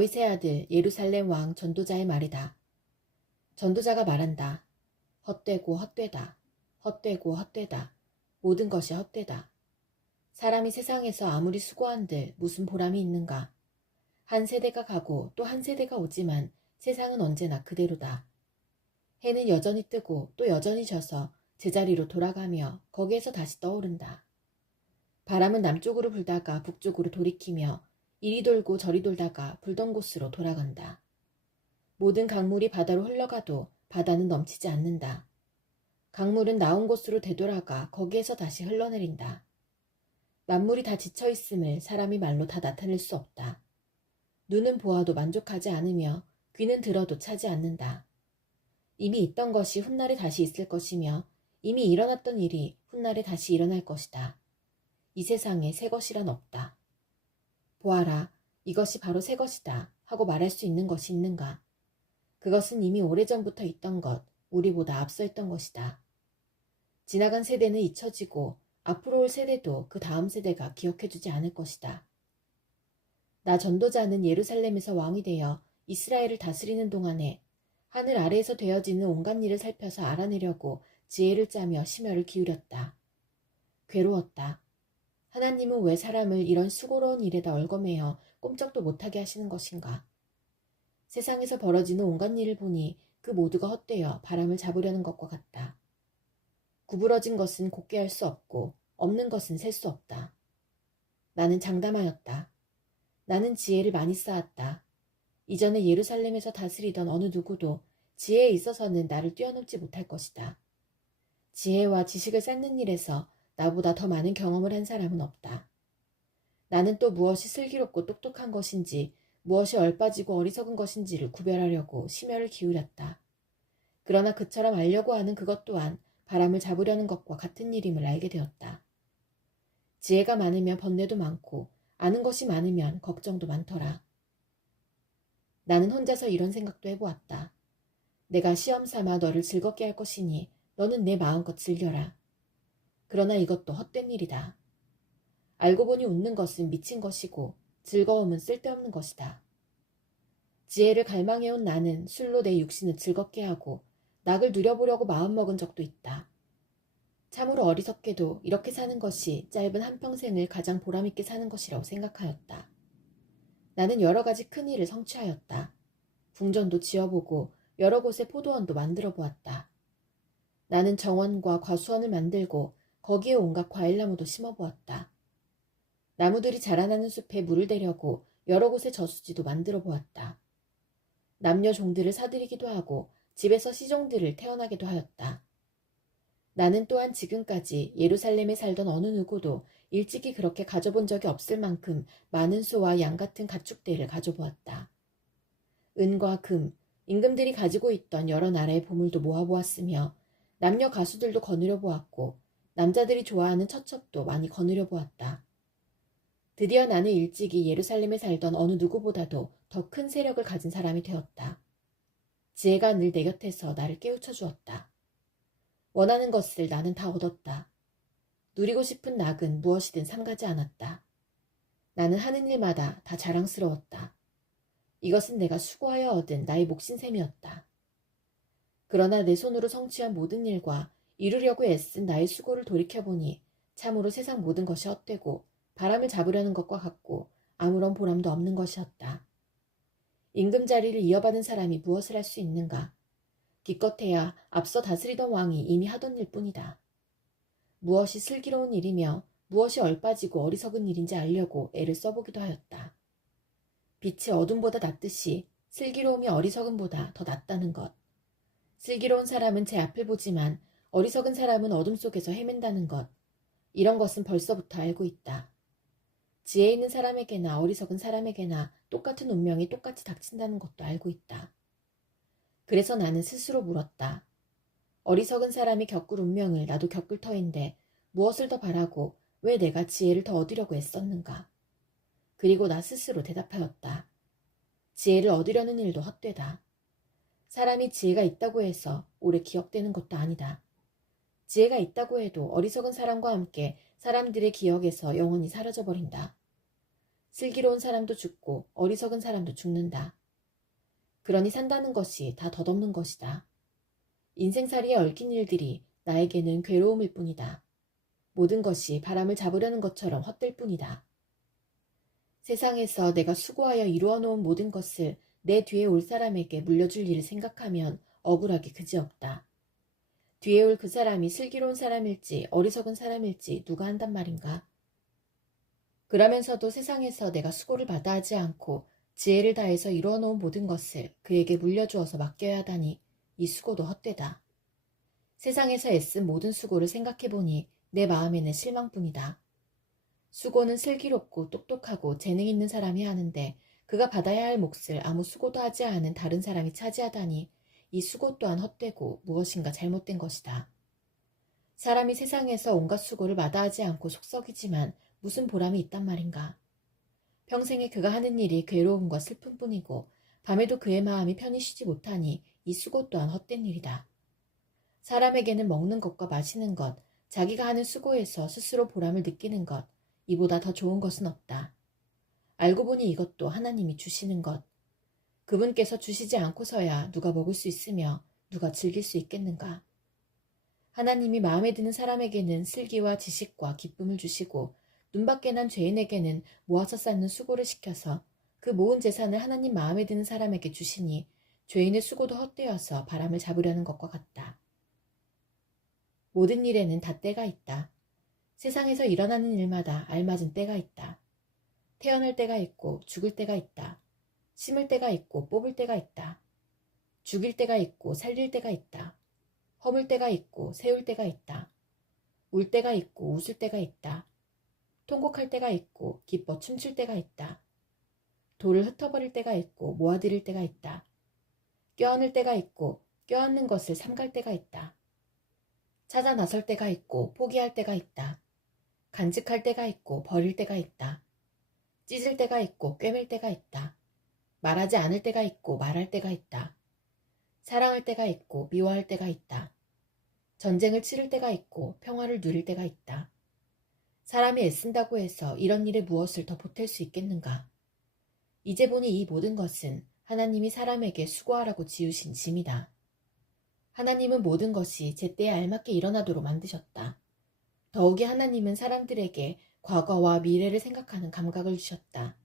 다윗의 아들 예루살렘 왕 전도자의 말이다. 전도자가 말한다. 헛되고 헛되다. 헛되고 헛되다. 모든 것이 헛되다. 사람이 세상에서 아무리 수고한들 무슨 보람이 있는가. 한 세대가 가고 또 한 세대가 오지만 세상은 언제나 그대로다. 해는 여전히 뜨고 또 여전히 져서 제자리로 돌아가며 거기에서 다시 떠오른다. 바람은 남쪽으로 불다가 북쪽으로 돌이키며 이리 돌고 저리 돌다가 불던 곳으로 돌아간다. 모든 강물이 바다로 흘러가도 바다는 넘치지 않는다. 강물은 나온 곳으로 되돌아가 거기에서 다시 흘러내린다. 만물이 다 지쳐있음을 사람이 말로 다 나타낼 수 없다. 눈은 보아도 만족하지 않으며 귀는 들어도 차지 않는다. 이미 있던 것이 훗날에 다시 있을 것이며 이미 일어났던 일이 훗날에 다시 일어날 것이다. 이 세상에 새 것이란 없다. 보아라, 이것이 바로 새 것이다 하고 말할 수 있는 것이 있는가? 그것은 이미 오래전부터 있던 것, 우리보다 앞서 있던 것이다. 지나간 세대는 잊혀지고 앞으로 올 세대도 그 다음 세대가 기억해주지 않을 것이다. 나 전도자는 예루살렘에서 왕이 되어 이스라엘을 다스리는 동안에 하늘 아래에서 되어지는 온갖 일을 살펴서 알아내려고 지혜를 짜며 심혈을 기울였다. 괴로웠다. 하나님은 왜 사람을 이런 수고로운 일에다 얽어매어 꼼짝도 못하게 하시는 것인가? 세상에서 벌어지는 온갖 일을 보니 그 모두가 헛되어 바람을 잡으려는 것과 같다. 구부러진 것은 곱게 할 수 없고 없는 것은 셀 수 없다. 나는 장담하였다. 나는 지혜를 많이 쌓았다. 이전에 예루살렘에서 다스리던 어느 누구도 지혜에 있어서는 나를 뛰어넘지 못할 것이다. 지혜와 지식을 쌓는 일에서 나보다 더 많은 경험을 한 사람은 없다. 나는 또 무엇이 슬기롭고 똑똑한 것인지 무엇이 얼빠지고 어리석은 것인지를 구별하려고 심혈을 기울였다. 그러나 그처럼 알려고 하는 그것 또한 바람을 잡으려는 것과 같은 일임을 알게 되었다. 지혜가 많으면 번뇌도 많고 아는 것이 많으면 걱정도 많더라. 나는 혼자서 이런 생각도 해보았다. 내가 시험 삼아 너를 즐겁게 할 것이니 너는 내 마음껏 즐겨라. 그러나 이것도 헛된 일이다. 알고 보니 웃는 것은 미친 것이고 즐거움은 쓸데없는 것이다. 지혜를 갈망해온 나는 술로 내 육신을 즐겁게 하고 낙을 누려보려고 마음먹은 적도 있다. 참으로 어리석게도 이렇게 사는 것이 짧은 한평생을 가장 보람있게 사는 것이라고 생각하였다. 나는 여러 가지 큰 일을 성취하였다. 궁전도 지어보고 여러 곳에 포도원도 만들어 보았다. 나는 정원과 과수원을 만들고 거기에 온갖 과일나무도 심어보았다. 나무들이 자라나는 숲에 물을 대려고 여러 곳에 저수지도 만들어 보았다. 남녀 종들을 사들이기도 하고 집에서 시종들을 태어나게도 하였다. 나는 또한 지금까지 예루살렘에 살던 어느 누구도 일찍이 그렇게 가져본 적이 없을 만큼 많은 소와 양 같은 가축대를 가져보았다. 은과 금, 임금들이 가지고 있던 여러 나라의 보물도 모아보았으며 남녀 가수들도 거느려 보았고 남자들이 좋아하는 처첩도 많이 거느려 보았다. 드디어 나는 일찍이 예루살렘에 살던 어느 누구보다도 더 큰 세력을 가진 사람이 되었다. 지혜가 늘 내 곁에서 나를 깨우쳐 주었다. 원하는 것을 나는 다 얻었다. 누리고 싶은 낙은 무엇이든 삼가지 않았다. 나는 하는 일마다 다 자랑스러웠다. 이것은 내가 수고하여 얻은 나의 몫인 셈이었다. 그러나 내 손으로 성취한 모든 일과 이루려고 애쓴 나의 수고를 돌이켜보니 참으로 세상 모든 것이 헛되고 바람을 잡으려는 것과 같고 아무런 보람도 없는 것이었다. 임금 자리를 이어받은 사람이 무엇을 할 수 있는가? 기껏해야 앞서 다스리던 왕이 이미 하던 일뿐이다. 무엇이 슬기로운 일이며 무엇이 얼빠지고 어리석은 일인지 알려고 애를 써보기도 하였다. 빛이 어둠보다 낫듯이 슬기로움이 어리석음보다 더 낫다는 것. 슬기로운 사람은 제 앞을 보지만 어리석은 사람은 어둠 속에서 헤맨다는 것. 이런 것은 벌써부터 알고 있다. 지혜 있는 사람에게나 어리석은 사람에게나 똑같은 운명이 똑같이 닥친다는 것도 알고 있다. 그래서 나는 스스로 물었다. 어리석은 사람이 겪을 운명을 나도 겪을 터인데 무엇을 더 바라고 왜 내가 지혜를 더 얻으려고 애썼는가? 그리고 나 스스로 대답하였다. 지혜를 얻으려는 일도 헛되다. 사람이 지혜가 있다고 해서 오래 기억되는 것도 아니다. 지혜가 있다고 해도 어리석은 사람과 함께 사람들의 기억에서 영원히 사라져버린다. 슬기로운 사람도 죽고 어리석은 사람도 죽는다. 그러니 산다는 것이 다 덧없는 것이다. 인생살이에 얽힌 일들이 나에게는 괴로움일 뿐이다. 모든 것이 바람을 잡으려는 것처럼 헛될 뿐이다. 세상에서 내가 수고하여 이루어 놓은 모든 것을 내 뒤에 올 사람에게 물려줄 일을 생각하면 억울하기 그지없다. 뒤에 올 그 사람이 슬기로운 사람일지 어리석은 사람일지 누가 한단 말인가? 그러면서도 세상에서 내가 수고를 마다하지 않고 지혜를 다해서 이루어 놓은 모든 것을 그에게 물려주어서 맡겨야 하다니 이 수고도 헛되다. 세상에서 애쓴 모든 수고를 생각해보니 내 마음에는 실망뿐이다. 수고는 슬기롭고 똑똑하고 재능 있는 사람이 하는데 그가 받아야 할 몫을 아무 수고도 하지 않은 다른 사람이 차지하다니 이 수고 또한 헛되고 무엇인가 잘못된 것이다. 사람이 세상에서 온갖 수고를 마다하지 않고 속썩이지만 무슨 보람이 있단 말인가. 평생에 그가 하는 일이 괴로움과 슬픔뿐이고 밤에도 그의 마음이 편히 쉬지 못하니 이 수고 또한 헛된 일이다. 사람에게는 먹는 것과 마시는 것, 자기가 하는 수고에서 스스로 보람을 느끼는 것, 이보다 더 좋은 것은 없다. 알고 보니 이것도 하나님이 주시는 것. 그분께서 주시지 않고서야 누가 먹을 수 있으며 누가 즐길 수 있겠는가. 하나님이 마음에 드는 사람에게는 슬기와 지식과 기쁨을 주시고 눈밖에 난 죄인에게는 모아서 쌓는 수고를 시켜서 그 모은 재산을 하나님 마음에 드는 사람에게 주시니 죄인의 수고도 헛되어서 바람을 잡으려는 것과 같다. 모든 일에는 다 때가 있다. 세상에서 일어나는 일마다 알맞은 때가 있다. 태어날 때가 있고 죽을 때가 있다. 심을 때가 있고 뽑을 때가 있다. 죽일 때가 있고 살릴 때가 있다. 허물 때가 있고 세울 때가 있다. 울 때가 있고 웃을 때가 있다. 통곡할 때가 있고 기뻐 춤출 때가 있다. 돌을 흩어버릴 때가 있고 모아들일 때가 있다. 껴안을 때가 있고 껴안는 것을 삼갈 때가 있다. 찾아 나설 때가 있고 포기할 때가 있다. 간직할 때가 있고 버릴 때가 있다. 찢을 때가 있고 꿰맬 때가 있다. 말하지 않을 때가 있고 말할 때가 있다. 사랑할 때가 있고 미워할 때가 있다. 전쟁을 치를 때가 있고 평화를 누릴 때가 있다. 사람이 애쓴다고 해서 이런 일에 무엇을 더 보탤 수 있겠는가? 이제 보니 이 모든 것은 하나님이 사람에게 수고하라고 지으신 짐이다. 하나님은 모든 것이 제때에 알맞게 일어나도록 만드셨다. 더욱이 하나님은 사람들에게 과거와 미래를 생각하는 감각을 주셨다.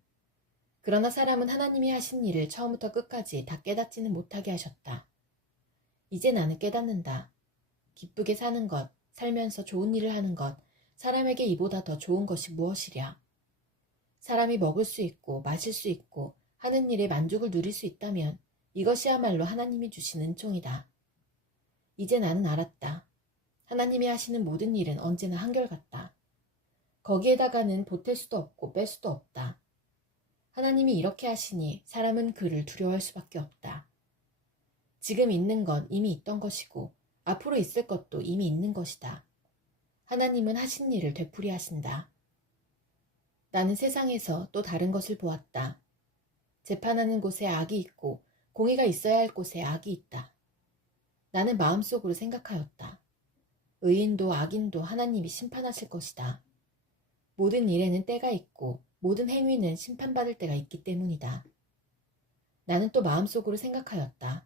그러나 사람은 하나님이 하신 일을 처음부터 끝까지 다 깨닫지는 못하게 하셨다. 이제 나는 깨닫는다. 기쁘게 사는 것, 살면서 좋은 일을 하는 것, 사람에게 이보다 더 좋은 것이 무엇이랴. 사람이 먹을 수 있고 마실 수 있고 하는 일에 만족을 누릴 수 있다면 이것이야말로 하나님이 주신 은총이다. 이제 나는 알았다. 하나님이 하시는 모든 일은 언제나 한결같다. 거기에다가는 보탤 수도 없고 뺄 수도 없다. 하나님이 이렇게 하시니 사람은 그를 두려워할 수밖에 없다. 지금 있는 건 이미 있던 것이고 앞으로 있을 것도 이미 있는 것이다. 하나님은 하신 일을 되풀이 하신다. 나는 세상에서 또 다른 것을 보았다. 재판하는 곳에 악이 있고 공의가 있어야 할 곳에 악이 있다. 나는 마음속으로 생각하였다. 의인도 악인도 하나님이 심판하실 것이다. 모든 일에는 때가 있고 모든 행위는 심판받을 때가 있기 때문이다. 나는 또 마음속으로 생각하였다.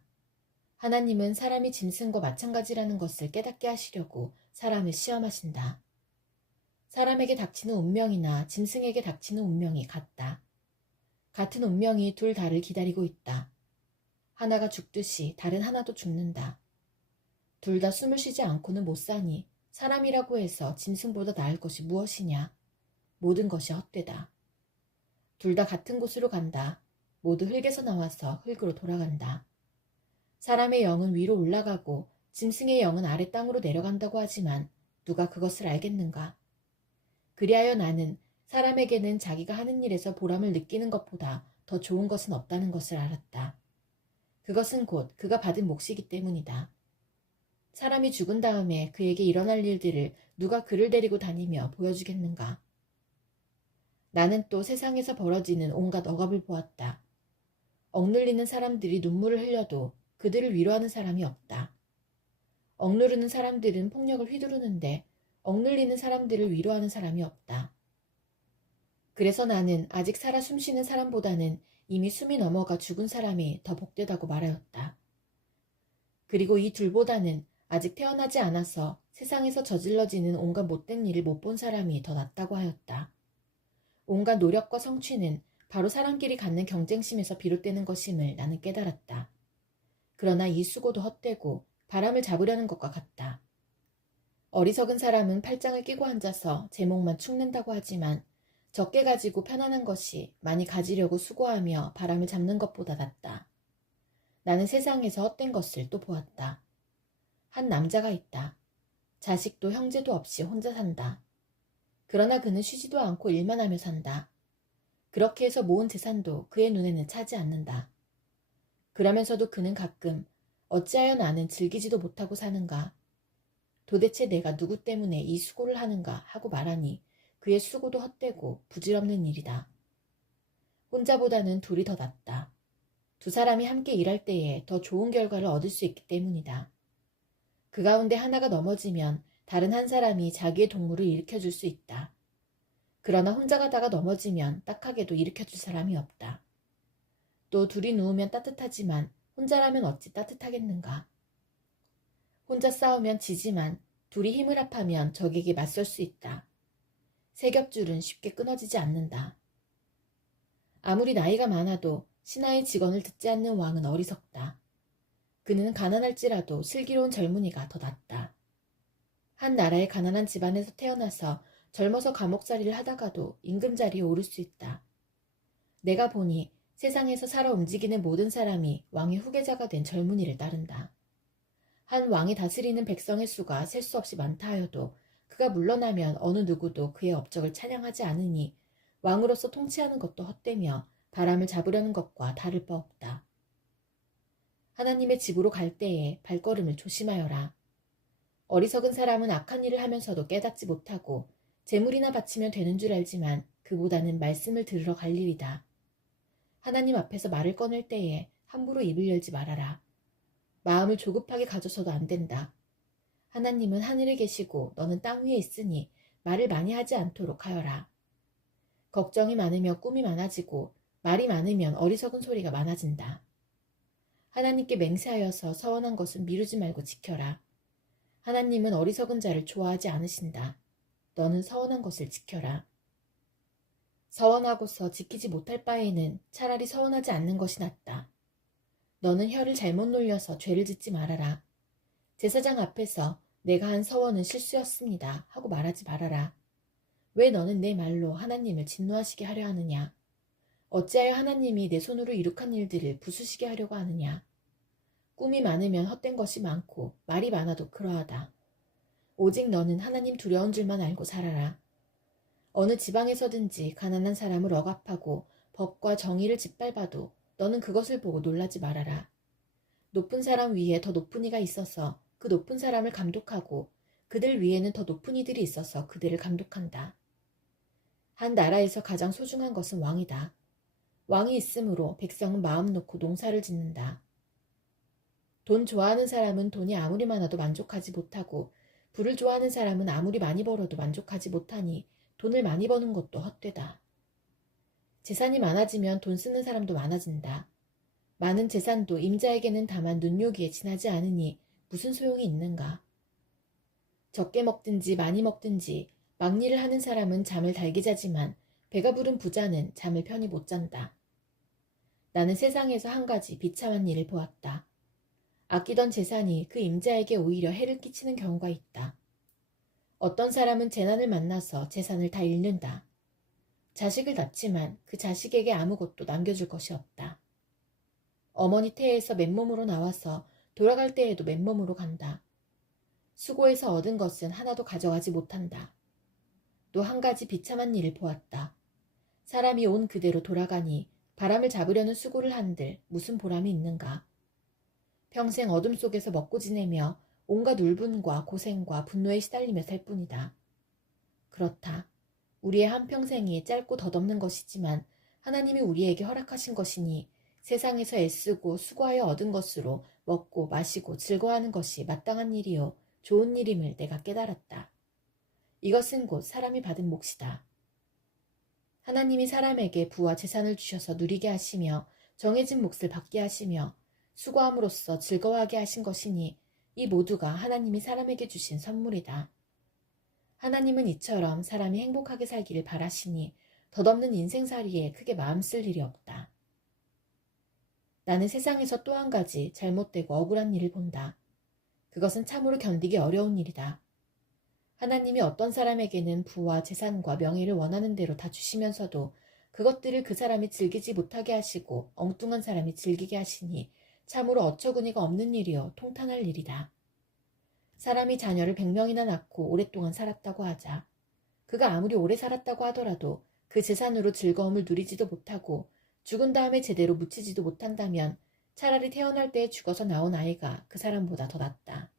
하나님은 사람이 짐승과 마찬가지라는 것을 깨닫게 하시려고 사람을 시험하신다. 사람에게 닥치는 운명이나 짐승에게 닥치는 운명이 같다. 같은 운명이 둘 다를 기다리고 있다. 하나가 죽듯이 다른 하나도 죽는다. 둘 다 숨을 쉬지 않고는 못 사니 사람이라고 해서 짐승보다 나을 것이 무엇이냐. 모든 것이 헛되다. 둘 다 같은 곳으로 간다. 모두 흙에서 나와서 흙으로 돌아간다. 사람의 영은 위로 올라가고 짐승의 영은 아래 땅으로 내려간다고 하지만 누가 그것을 알겠는가? 그리하여 나는 사람에게는 자기가 하는 일에서 보람을 느끼는 것보다 더 좋은 것은 없다는 것을 알았다. 그것은 곧 그가 받은 몫이기 때문이다. 사람이 죽은 다음에 그에게 일어날 일들을 누가 그를 데리고 다니며 보여주겠는가? 나는 또 세상에서 벌어지는 온갖 억압을 보았다. 억눌리는 사람들이 눈물을 흘려도 그들을 위로하는 사람이 없다. 억누르는 사람들은 폭력을 휘두르는데 억눌리는 사람들을 위로하는 사람이 없다. 그래서 나는 아직 살아 숨쉬는 사람보다는 이미 숨이 넘어가 죽은 사람이 더 복되다고 말하였다. 그리고 이 둘보다는 아직 태어나지 않아서 세상에서 저질러지는 온갖 못된 일을 못 본 사람이 더 낫다고 하였다. 온갖 노력과 성취는 바로 사람끼리 갖는 경쟁심에서 비롯되는 것임을 나는 깨달았다. 그러나 이 수고도 헛되고 바람을 잡으려는 것과 같다. 어리석은 사람은 팔짱을 끼고 앉아서 제목만 축낸다고 하지만 적게 가지고 편안한 것이 많이 가지려고 수고하며 바람을 잡는 것보다 낫다. 나는 세상에서 헛된 것을 또 보았다. 한 남자가 있다. 자식도 형제도 없이 혼자 산다. 그러나 그는 쉬지도 않고 일만 하며 산다. 그렇게 해서 모은 재산도 그의 눈에는 차지 않는다. 그러면서도 그는 가끔 어찌하여 나는 즐기지도 못하고 사는가? 도대체 내가 누구 때문에 이 수고를 하는가 하고 말하니 그의 수고도 헛되고 부질없는 일이다. 혼자보다는 둘이 더 낫다. 두 사람이 함께 일할 때에 더 좋은 결과를 얻을 수 있기 때문이다. 그 가운데 하나가 넘어지면 다른 한 사람이 자기의 동무를 일으켜줄 수 있다. 그러나 혼자 가다가 넘어지면 딱하게도 일으켜줄 사람이 없다. 또 둘이 누우면 따뜻하지만 혼자라면 어찌 따뜻하겠는가. 혼자 싸우면 지지만 둘이 힘을 합하면 적에게 맞설 수 있다. 세 겹줄은 쉽게 끊어지지 않는다. 아무리 나이가 많아도 신하의 직언을 듣지 않는 왕은 어리석다. 그는 가난할지라도 슬기로운 젊은이가 더 낫다. 한 나라의 가난한 집안에서 태어나서 젊어서 감옥살이를 하다가도 임금자리에 오를 수 있다. 내가 보니 세상에서 살아 움직이는 모든 사람이 왕의 후계자가 된 젊은이를 따른다. 한 왕이 다스리는 백성의 수가 셀 수 없이 많다 하여도 그가 물러나면 어느 누구도 그의 업적을 찬양하지 않으니 왕으로서 통치하는 것도 헛되며 바람을 잡으려는 것과 다를 바 없다. 하나님의 집으로 갈 때에 발걸음을 조심하여라. 어리석은 사람은 악한 일을 하면서도 깨닫지 못하고 재물이나 바치면 되는 줄 알지만 그보다는 말씀을 들으러 갈 일이다. 하나님 앞에서 말을 꺼낼 때에 함부로 입을 열지 말아라. 마음을 조급하게 가져서도 안 된다. 하나님은 하늘에 계시고 너는 땅 위에 있으니 말을 많이 하지 않도록 하여라. 걱정이 많으면 꿈이 많아지고 말이 많으면 어리석은 소리가 많아진다. 하나님께 맹세하여서 서원한 것은 미루지 말고 지켜라. 하나님은 어리석은 자를 좋아하지 않으신다. 너는 서원한 것을 지켜라. 서원하고서 지키지 못할 바에는 차라리 서원하지 않는 것이 낫다. 너는 혀를 잘못 놀려서 죄를 짓지 말아라. 제사장 앞에서 내가 한 서원은 실수였습니다 하고 말하지 말아라. 왜 너는 내 말로 하나님을 진노하시게 하려 하느냐? 어찌하여 하나님이 내 손으로 이룩한 일들을 부수시게 하려고 하느냐? 꿈이 많으면 헛된 것이 많고 말이 많아도 그러하다. 오직 너는 하나님 두려운 줄만 알고 살아라. 어느 지방에서든지 가난한 사람을 억압하고 법과 정의를 짓밟아도 너는 그것을 보고 놀라지 말아라. 높은 사람 위에 더 높은 이가 있어서 그 높은 사람을 감독하고 그들 위에는 더 높은 이들이 있어서 그들을 감독한다. 한 나라에서 가장 소중한 것은 왕이다. 왕이 있으므로 백성은 마음 놓고 농사를 짓는다. 돈 좋아하는 사람은 돈이 아무리 많아도 만족하지 못하고 부를 좋아하는 사람은 아무리 많이 벌어도 만족하지 못하니 돈을 많이 버는 것도 헛되다. 재산이 많아지면 돈 쓰는 사람도 많아진다. 많은 재산도 임자에게는 다만 눈요기에 지나지 않으니 무슨 소용이 있는가. 적게 먹든지 많이 먹든지 막일을 하는 사람은 잠을 달게 자지만 배가 부른 부자는 잠을 편히 못 잔다. 나는 세상에서 한 가지 비참한 일을 보았다. 아끼던 재산이 그 임자에게 오히려 해를 끼치는 경우가 있다. 어떤 사람은 재난을 만나서 재산을 다 잃는다. 자식을 낳지만 그 자식에게 아무것도 남겨줄 것이 없다. 어머니 태에서 맨몸으로 나와서 돌아갈 때에도 맨몸으로 간다. 수고해서 얻은 것은 하나도 가져가지 못한다. 또 한 가지 비참한 일을 보았다. 사람이 온 그대로 돌아가니 바람을 잡으려는 수고를 한들 무슨 보람이 있는가. 평생 어둠 속에서 먹고 지내며 온갖 울분과 고생과 분노에 시달리며 살 뿐이다. 그렇다. 우리의 한평생이 짧고 덧없는 것이지만 하나님이 우리에게 허락하신 것이니 세상에서 애쓰고 수고하여 얻은 것으로 먹고 마시고 즐거워하는 것이 마땅한 일이요 좋은 일임을 내가 깨달았다. 이것은 곧 사람이 받은 몫이다. 하나님이 사람에게 부와 재산을 주셔서 누리게 하시며 정해진 몫을 받게 하시며 수고함으로써 즐거워하게 하신 것이니 이 모두가 하나님이 사람에게 주신 선물이다. 하나님은 이처럼 사람이 행복하게 살기를 바라시니 덧없는 인생살이에 크게 마음 쓸 일이 없다. 나는 세상에서 또 한 가지 잘못되고 억울한 일을 본다. 그것은 참으로 견디기 어려운 일이다. 하나님이 어떤 사람에게는 부와 재산과 명예를 원하는 대로 다 주시면서도 그것들을 그 사람이 즐기지 못하게 하시고 엉뚱한 사람이 즐기게 하시니 참으로 어처구니가 없는 일이요 통탄할 일이다. 사람이 자녀를 100명이나 낳고 오랫동안 살았다고 하자. 그가 아무리 오래 살았다고 하더라도 그 재산으로 즐거움을 누리지도 못하고 죽은 다음에 제대로 묻히지도 못한다면 차라리 태어날 때에 죽어서 나온 아이가 그 사람보다 더 낫다.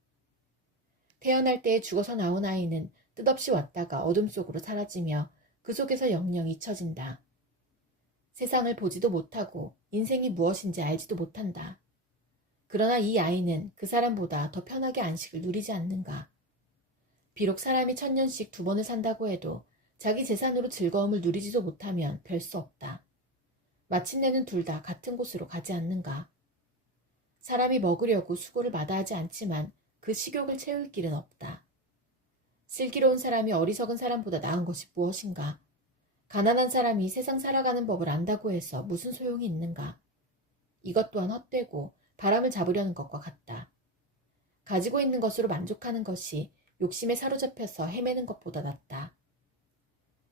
태어날 때에 죽어서 나온 아이는 뜻없이 왔다가 어둠 속으로 사라지며 그 속에서 영영 잊혀진다. 세상을 보지도 못하고 인생이 무엇인지 알지도 못한다. 그러나 이 아이는 그 사람보다 더 편하게 안식을 누리지 않는가. 비록 사람이 1000년씩 2번을 산다고 해도 자기 재산으로 즐거움을 누리지도 못하면 별 수 없다. 마침내는 둘 다 같은 곳으로 가지 않는가. 사람이 먹으려고 수고를 마다하지 않지만 그 식욕을 채울 길은 없다. 슬기로운 사람이 어리석은 사람보다 나은 것이 무엇인가. 가난한 사람이 세상 살아가는 법을 안다고 해서 무슨 소용이 있는가. 이것 또한 헛되고 바람을 잡으려는 것과 같다. 가지고 있는 것으로 만족하는 것이 욕심에 사로잡혀서 헤매는 것보다 낫다.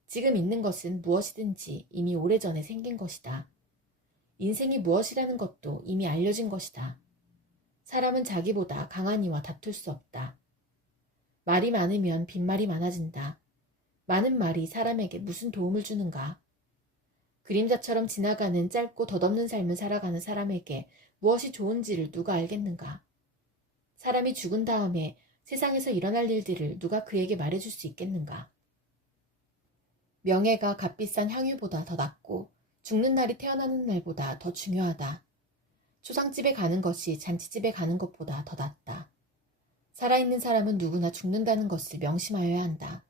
지금 있는 것은 무엇이든지 이미 오래전에 생긴 것이다. 인생이 무엇이라는 것도 이미 알려진 것이다. 사람은 자기보다 강한 이와 다툴 수 없다. 말이 많으면 빈말이 많아진다. 많은 말이 사람에게 무슨 도움을 주는가. 그림자처럼 지나가는 짧고 덧없는 삶을 살아가는 사람에게 무엇이 좋은지를 누가 알겠는가. 사람이 죽은 다음에 세상에서 일어날 일들을 누가 그에게 말해줄 수 있겠는가. 명예가 값비싼 향유보다 더 낫고 죽는 날이 태어나는 날보다 더 중요하다. 초상집에 가는 것이 잔치집에 가는 것보다 더 낫다. 살아있는 사람은 누구나 죽는다는 것을 명심하여야 한다.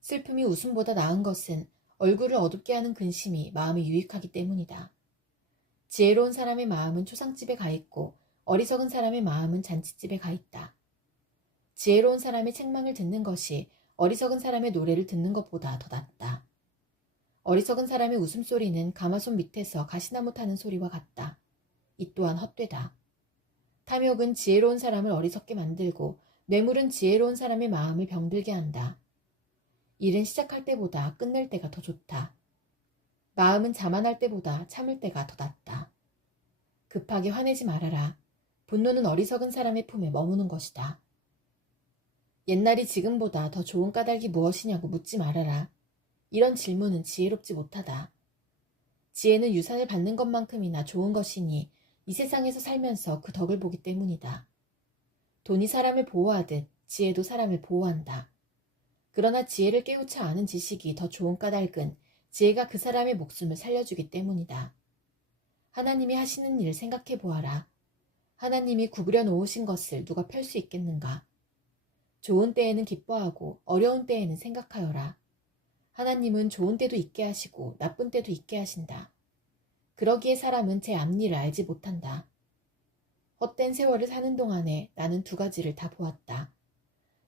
슬픔이 웃음보다 나은 것은 얼굴을 어둡게 하는 근심이 마음에 유익하기 때문이다. 지혜로운 사람의 마음은 초상집에 가 있고 어리석은 사람의 마음은 잔치집에 가 있다. 지혜로운 사람의 책망을 듣는 것이 어리석은 사람의 노래를 듣는 것보다 더 낫다. 어리석은 사람의 웃음소리는 가마솥 밑에서 가시나무 타는 소리와 같다. 이 또한 헛되다. 탐욕은 지혜로운 사람을 어리석게 만들고 뇌물은 지혜로운 사람의 마음을 병들게 한다. 일은 시작할 때보다 끝낼 때가 더 좋다. 마음은 자만할 때보다 참을 때가 더 낫다. 급하게 화내지 말아라. 분노는 어리석은 사람의 품에 머무는 것이다. 옛날이 지금보다 더 좋은 까닭이 무엇이냐고 묻지 말아라. 이런 질문은 지혜롭지 못하다. 지혜는 유산을 받는 것만큼이나 좋은 것이니 이 세상에서 살면서 그 덕을 보기 때문이다. 돈이 사람을 보호하듯 지혜도 사람을 보호한다. 그러나 지혜를 깨우쳐 아는 지식이 더 좋은 까닭은 지혜가 그 사람의 목숨을 살려주기 때문이다. 하나님이 하시는 일을 생각해 보아라. 하나님이 구부려 놓으신 것을 누가 펼 수 있겠는가. 좋은 때에는 기뻐하고 어려운 때에는 생각하여라. 하나님은 좋은 때도 있게 하시고 나쁜 때도 있게 하신다. 그러기에 사람은 제 앞일을 알지 못한다. 헛된 세월을 사는 동안에 나는 두 가지를 다 보았다.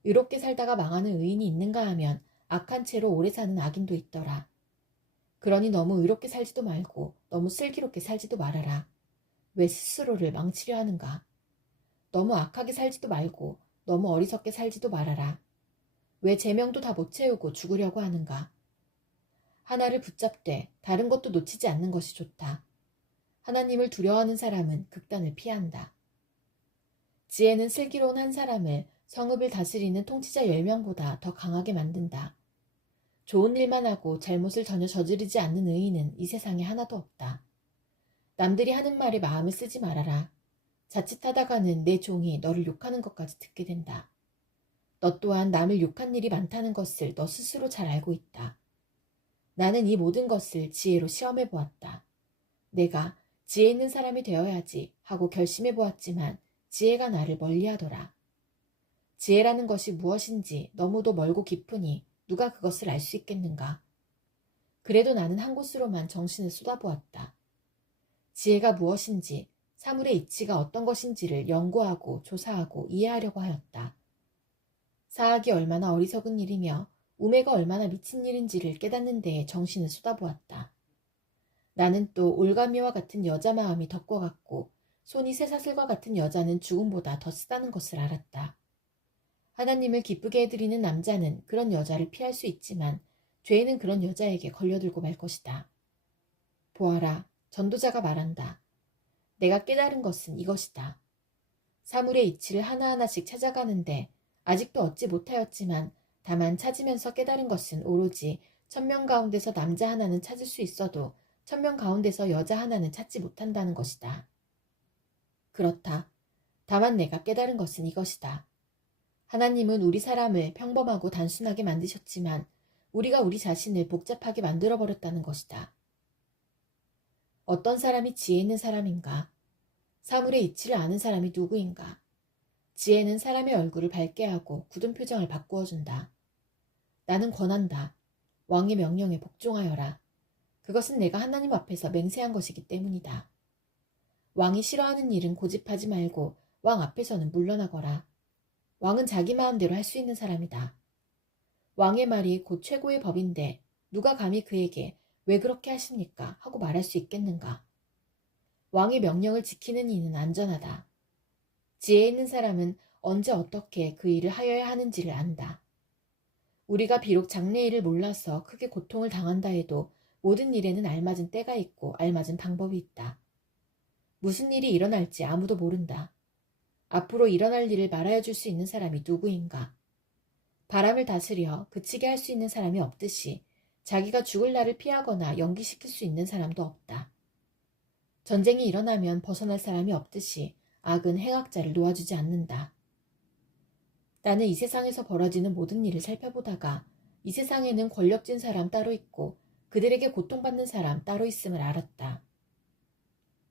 의롭게 살다가 망하는 의인이 있는가 하면 악한 채로 오래 사는 악인도 있더라. 그러니 너무 의롭게 살지도 말고 너무 슬기롭게 살지도 말아라. 왜 스스로를 망치려 하는가? 너무 악하게 살지도 말고 너무 어리석게 살지도 말아라. 왜 제명도 다 못 채우고 죽으려고 하는가? 하나를 붙잡되 다른 것도 놓치지 않는 것이 좋다. 하나님을 두려워하는 사람은 극단을 피한다. 지혜는 슬기로운 한 사람을 성읍을 다스리는 통치자 10명보다 더 강하게 만든다. 좋은 일만 하고 잘못을 전혀 저지르지 않는 의인은 이 세상에 하나도 없다. 남들이 하는 말에 마음을 쓰지 말아라. 자칫하다가는 내 종이 너를 욕하는 것까지 듣게 된다. 너 또한 남을 욕한 일이 많다는 것을 너 스스로 잘 알고 있다. 나는 이 모든 것을 지혜로 시험해 보았다. 내가 지혜 있는 사람이 되어야지 하고 결심해 보았지만 지혜가 나를 멀리하더라. 지혜라는 것이 무엇인지 너무도 멀고 깊으니 누가 그것을 알 수 있겠는가. 그래도 나는 한 곳으로만 정신을 쏟아보았다. 지혜가 무엇인지, 사물의 이치가 어떤 것인지를 연구하고 조사하고 이해하려고 하였다. 사학이 얼마나 어리석은 일이며 우매가 얼마나 미친 일인지를 깨닫는 데에 정신을 쏟아보았다. 나는 또 올가미와 같은 여자 마음이 덕과 같고 손이 쇠사슬과 같은 여자는 죽음보다 더 쓰다는 것을 알았다. 하나님을 기쁘게 해드리는 남자는 그런 여자를 피할 수 있지만 죄인은 그런 여자에게 걸려들고 말 것이다. 보아라, 전도자가 말한다. 내가 깨달은 것은 이것이다. 사물의 이치를 하나하나씩 찾아가는데 아직도 얻지 못하였지만 다만 찾으면서 깨달은 것은 오로지 1000명 가운데서 남자 하나는 찾을 수 있어도 1000명 가운데서 여자 하나는 찾지 못한다는 것이다. 그렇다. 다만 내가 깨달은 것은 이것이다. 하나님은 우리 사람을 평범하고 단순하게 만드셨지만 우리가 우리 자신을 복잡하게 만들어버렸다는 것이다. 어떤 사람이 지혜 있는 사람인가? 사물의 이치를 아는 사람이 누구인가? 지혜는 사람의 얼굴을 밝게 하고 굳은 표정을 바꾸어준다. 나는 권한다. 왕의 명령에 복종하여라. 그것은 내가 하나님 앞에서 맹세한 것이기 때문이다. 왕이 싫어하는 일은 고집하지 말고 왕 앞에서는 물러나거라. 왕은 자기 마음대로 할 수 있는 사람이다. 왕의 말이 곧 최고의 법인데 누가 감히 그에게 왜 그렇게 하십니까? 하고 말할 수 있겠는가? 왕의 명령을 지키는 이는 안전하다. 지혜 있는 사람은 언제 어떻게 그 일을 하여야 하는지를 안다. 우리가 비록 장래일을 몰라서 크게 고통을 당한다 해도 모든 일에는 알맞은 때가 있고 알맞은 방법이 있다. 무슨 일이 일어날지 아무도 모른다. 앞으로 일어날 일을 말하여 줄 수 있는 사람이 누구인가? 바람을 다스려 그치게 할 수 있는 사람이 없듯이 자기가 죽을 날을 피하거나 연기시킬 수 있는 사람도 없다. 전쟁이 일어나면 벗어날 사람이 없듯이 악은 행악자를 놓아주지 않는다. 나는 이 세상에서 벌어지는 모든 일을 살펴보다가 이 세상에는 권력진 사람 따로 있고 그들에게 고통받는 사람 따로 있음을 알았다.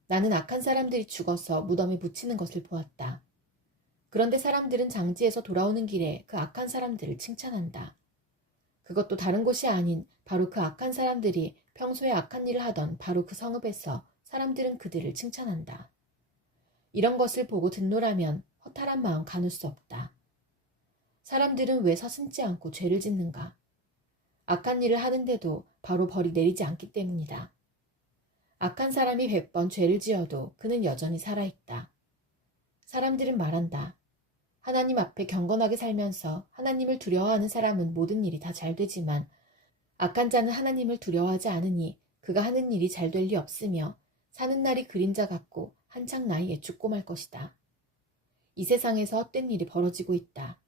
나는 악한 사람들이 죽어서 무덤에 묻히는 것을 보았다. 그런데 사람들은 장지에서 돌아오는 길에 그 악한 사람들을 칭찬한다. 그것도 다른 곳이 아닌 바로 그 악한 사람들이 평소에 악한 일을 하던 바로 그 성읍에서 사람들은 그들을 칭찬한다. 이런 것을 보고 듣노라면 허탈한 마음 가눌 수 없다. 사람들은 왜 서슴지 않고 죄를 짓는가? 악한 일을 하는데도 바로 벌이 내리지 않기 때문이다. 악한 사람이 100번 죄를 지어도 그는 여전히 살아있다. 사람들은 말한다. 하나님 앞에 경건하게 살면서 하나님을 두려워하는 사람은 모든 일이 다 잘 되지만 악한 자는 하나님을 두려워하지 않으니 그가 하는 일이 잘 될 리 없으며 사는 날이 그림자 같고 한창 나이에 죽고 말 것이다. 이 세상에서 헛된 일이 벌어지고 있다.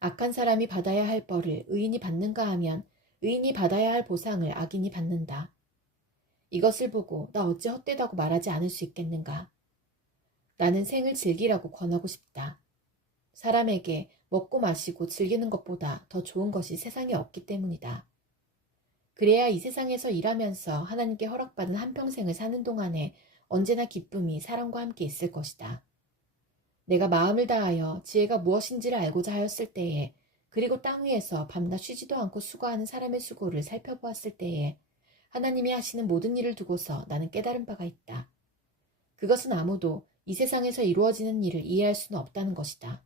악한 사람이 받아야 할 벌을 의인이 받는가 하면 의인이 받아야 할 보상을 악인이 받는다. 이것을 보고 나 어찌 헛되다고 말하지 않을 수 있겠는가? 나는 생을 즐기라고 권하고 싶다. 사람에게 먹고 마시고 즐기는 것보다 더 좋은 것이 세상에 없기 때문이다. 그래야 이 세상에서 일하면서 하나님께 허락받은 한평생을 사는 동안에 언제나 기쁨이 사람과 함께 있을 것이다. 내가 마음을 다하여 지혜가 무엇인지를 알고자 하였을 때에 그리고 땅 위에서 밤낮 쉬지도 않고 수고하는 사람의 수고를 살펴보았을 때에 하나님이 하시는 모든 일을 두고서 나는 깨달은 바가 있다. 그것은 아무도 이 세상에서 이루어지는 일을 이해할 수는 없다는 것이다.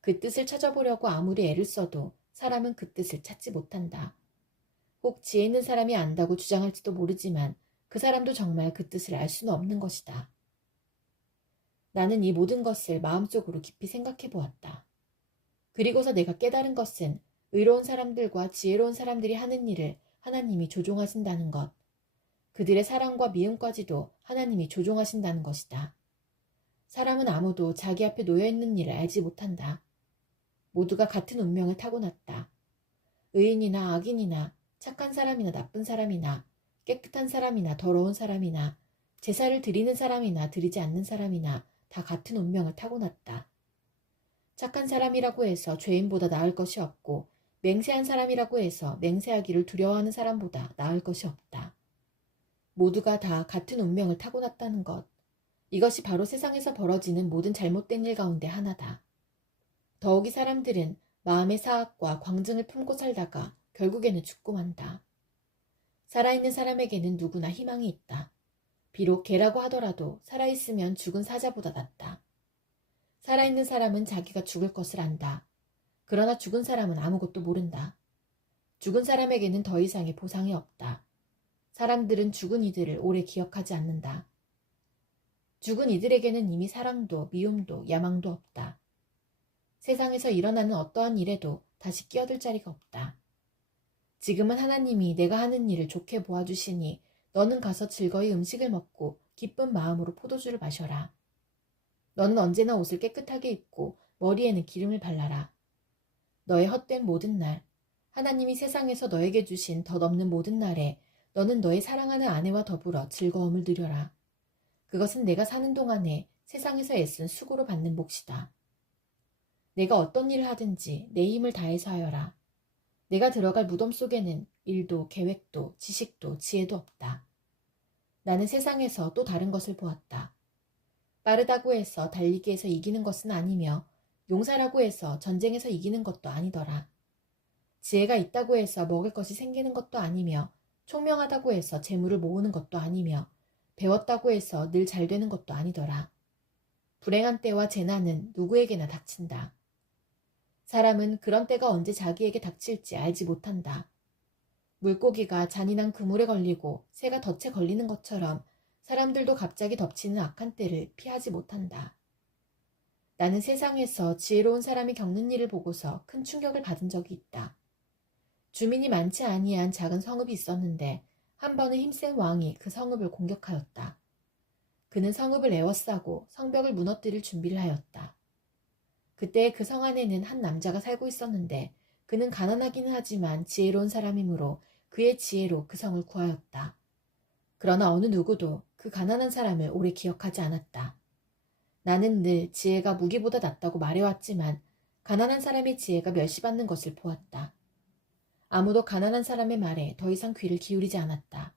그 뜻을 찾아보려고 아무리 애를 써도 사람은 그 뜻을 찾지 못한다. 혹 지혜 있는 사람이 안다고 주장할지도 모르지만 그 사람도 정말 그 뜻을 알 수는 없는 것이다. 나는 이 모든 것을 마음속으로 깊이 생각해 보았다. 그리고서 내가 깨달은 것은 의로운 사람들과 지혜로운 사람들이 하는 일을 하나님이 조종하신다는 것, 그들의 사랑과 미움까지도 하나님이 조종하신다는 것이다. 사람은 아무도 자기 앞에 놓여있는 일을 알지 못한다. 모두가 같은 운명을 타고났다. 의인이나 악인이나 착한 사람이나 나쁜 사람이나 깨끗한 사람이나 더러운 사람이나 제사를 드리는 사람이나 드리지 않는 사람이나 다 같은 운명을 타고났다. 착한 사람이라고 해서 죄인보다 나을 것이 없고 맹세한 사람이라고 해서 맹세하기를 두려워하는 사람보다 나을 것이 없다. 모두가 다 같은 운명을 타고났다는 것. 이것이 바로 세상에서 벌어지는 모든 잘못된 일 가운데 하나다. 더욱이 사람들은 마음의 사악과 광증을 품고 살다가 결국에는 죽고 만다. 살아있는 사람에게는 누구나 희망이 있다. 비록 개라고 하더라도 살아있으면 죽은 사자보다 낫다. 살아있는 사람은 자기가 죽을 것을 안다. 그러나 죽은 사람은 아무것도 모른다. 죽은 사람에게는 더 이상의 보상이 없다. 사람들은 죽은 이들을 오래 기억하지 않는다. 죽은 이들에게는 이미 사랑도 미움도 야망도 없다. 세상에서 일어나는 어떠한 일에도 다시 끼어들 자리가 없다. 지금은 하나님이 내가 하는 일을 좋게 보아주시니 너는 가서 즐거이 음식을 먹고 기쁜 마음으로 포도주를 마셔라. 너는 언제나 옷을 깨끗하게 입고 머리에는 기름을 발라라. 너의 헛된 모든 날, 하나님이 세상에서 너에게 주신 덧없는 모든 날에 너는 너의 사랑하는 아내와 더불어 즐거움을 누려라. 그것은 내가 사는 동안에 세상에서 애쓴 수고로 받는 몫이다. 내가 어떤 일을 하든지 내 힘을 다해서 하여라. 내가 들어갈 무덤 속에는 일도 계획도 지식도 지혜도 없다. 나는 세상에서 또 다른 것을 보았다. 빠르다고 해서 달리기에서 이기는 것은 아니며 용사라고 해서 전쟁에서 이기는 것도 아니더라. 지혜가 있다고 해서 먹을 것이 생기는 것도 아니며 총명하다고 해서 재물을 모으는 것도 아니며 배웠다고 해서 늘 잘 되는 것도 아니더라. 불행한 때와 재난은 누구에게나 닥친다. 사람은 그런 때가 언제 자기에게 닥칠지 알지 못한다. 물고기가 잔인한 그물에 걸리고 새가 덫에 걸리는 것처럼 사람들도 갑자기 덮치는 악한 때를 피하지 못한다. 나는 세상에서 지혜로운 사람이 겪는 일을 보고서 큰 충격을 받은 적이 있다. 주민이 많지 아니한 작은 성읍이 있었는데 한 번은 힘센 왕이 그 성읍을 공격하였다. 그는 성읍을 에워싸고 성벽을 무너뜨릴 준비를 하였다. 그때 그 성 안에는 한 남자가 살고 있었는데 그는 가난하기는 하지만 지혜로운 사람이므로 그의 지혜로 그 성을 구하였다. 그러나 어느 누구도 그 가난한 사람을 오래 기억하지 않았다. 나는 늘 지혜가 무기보다 낫다고 말해왔지만 가난한 사람의 지혜가 멸시받는 것을 보았다. 아무도 가난한 사람의 말에 더 이상 귀를 기울이지 않았다.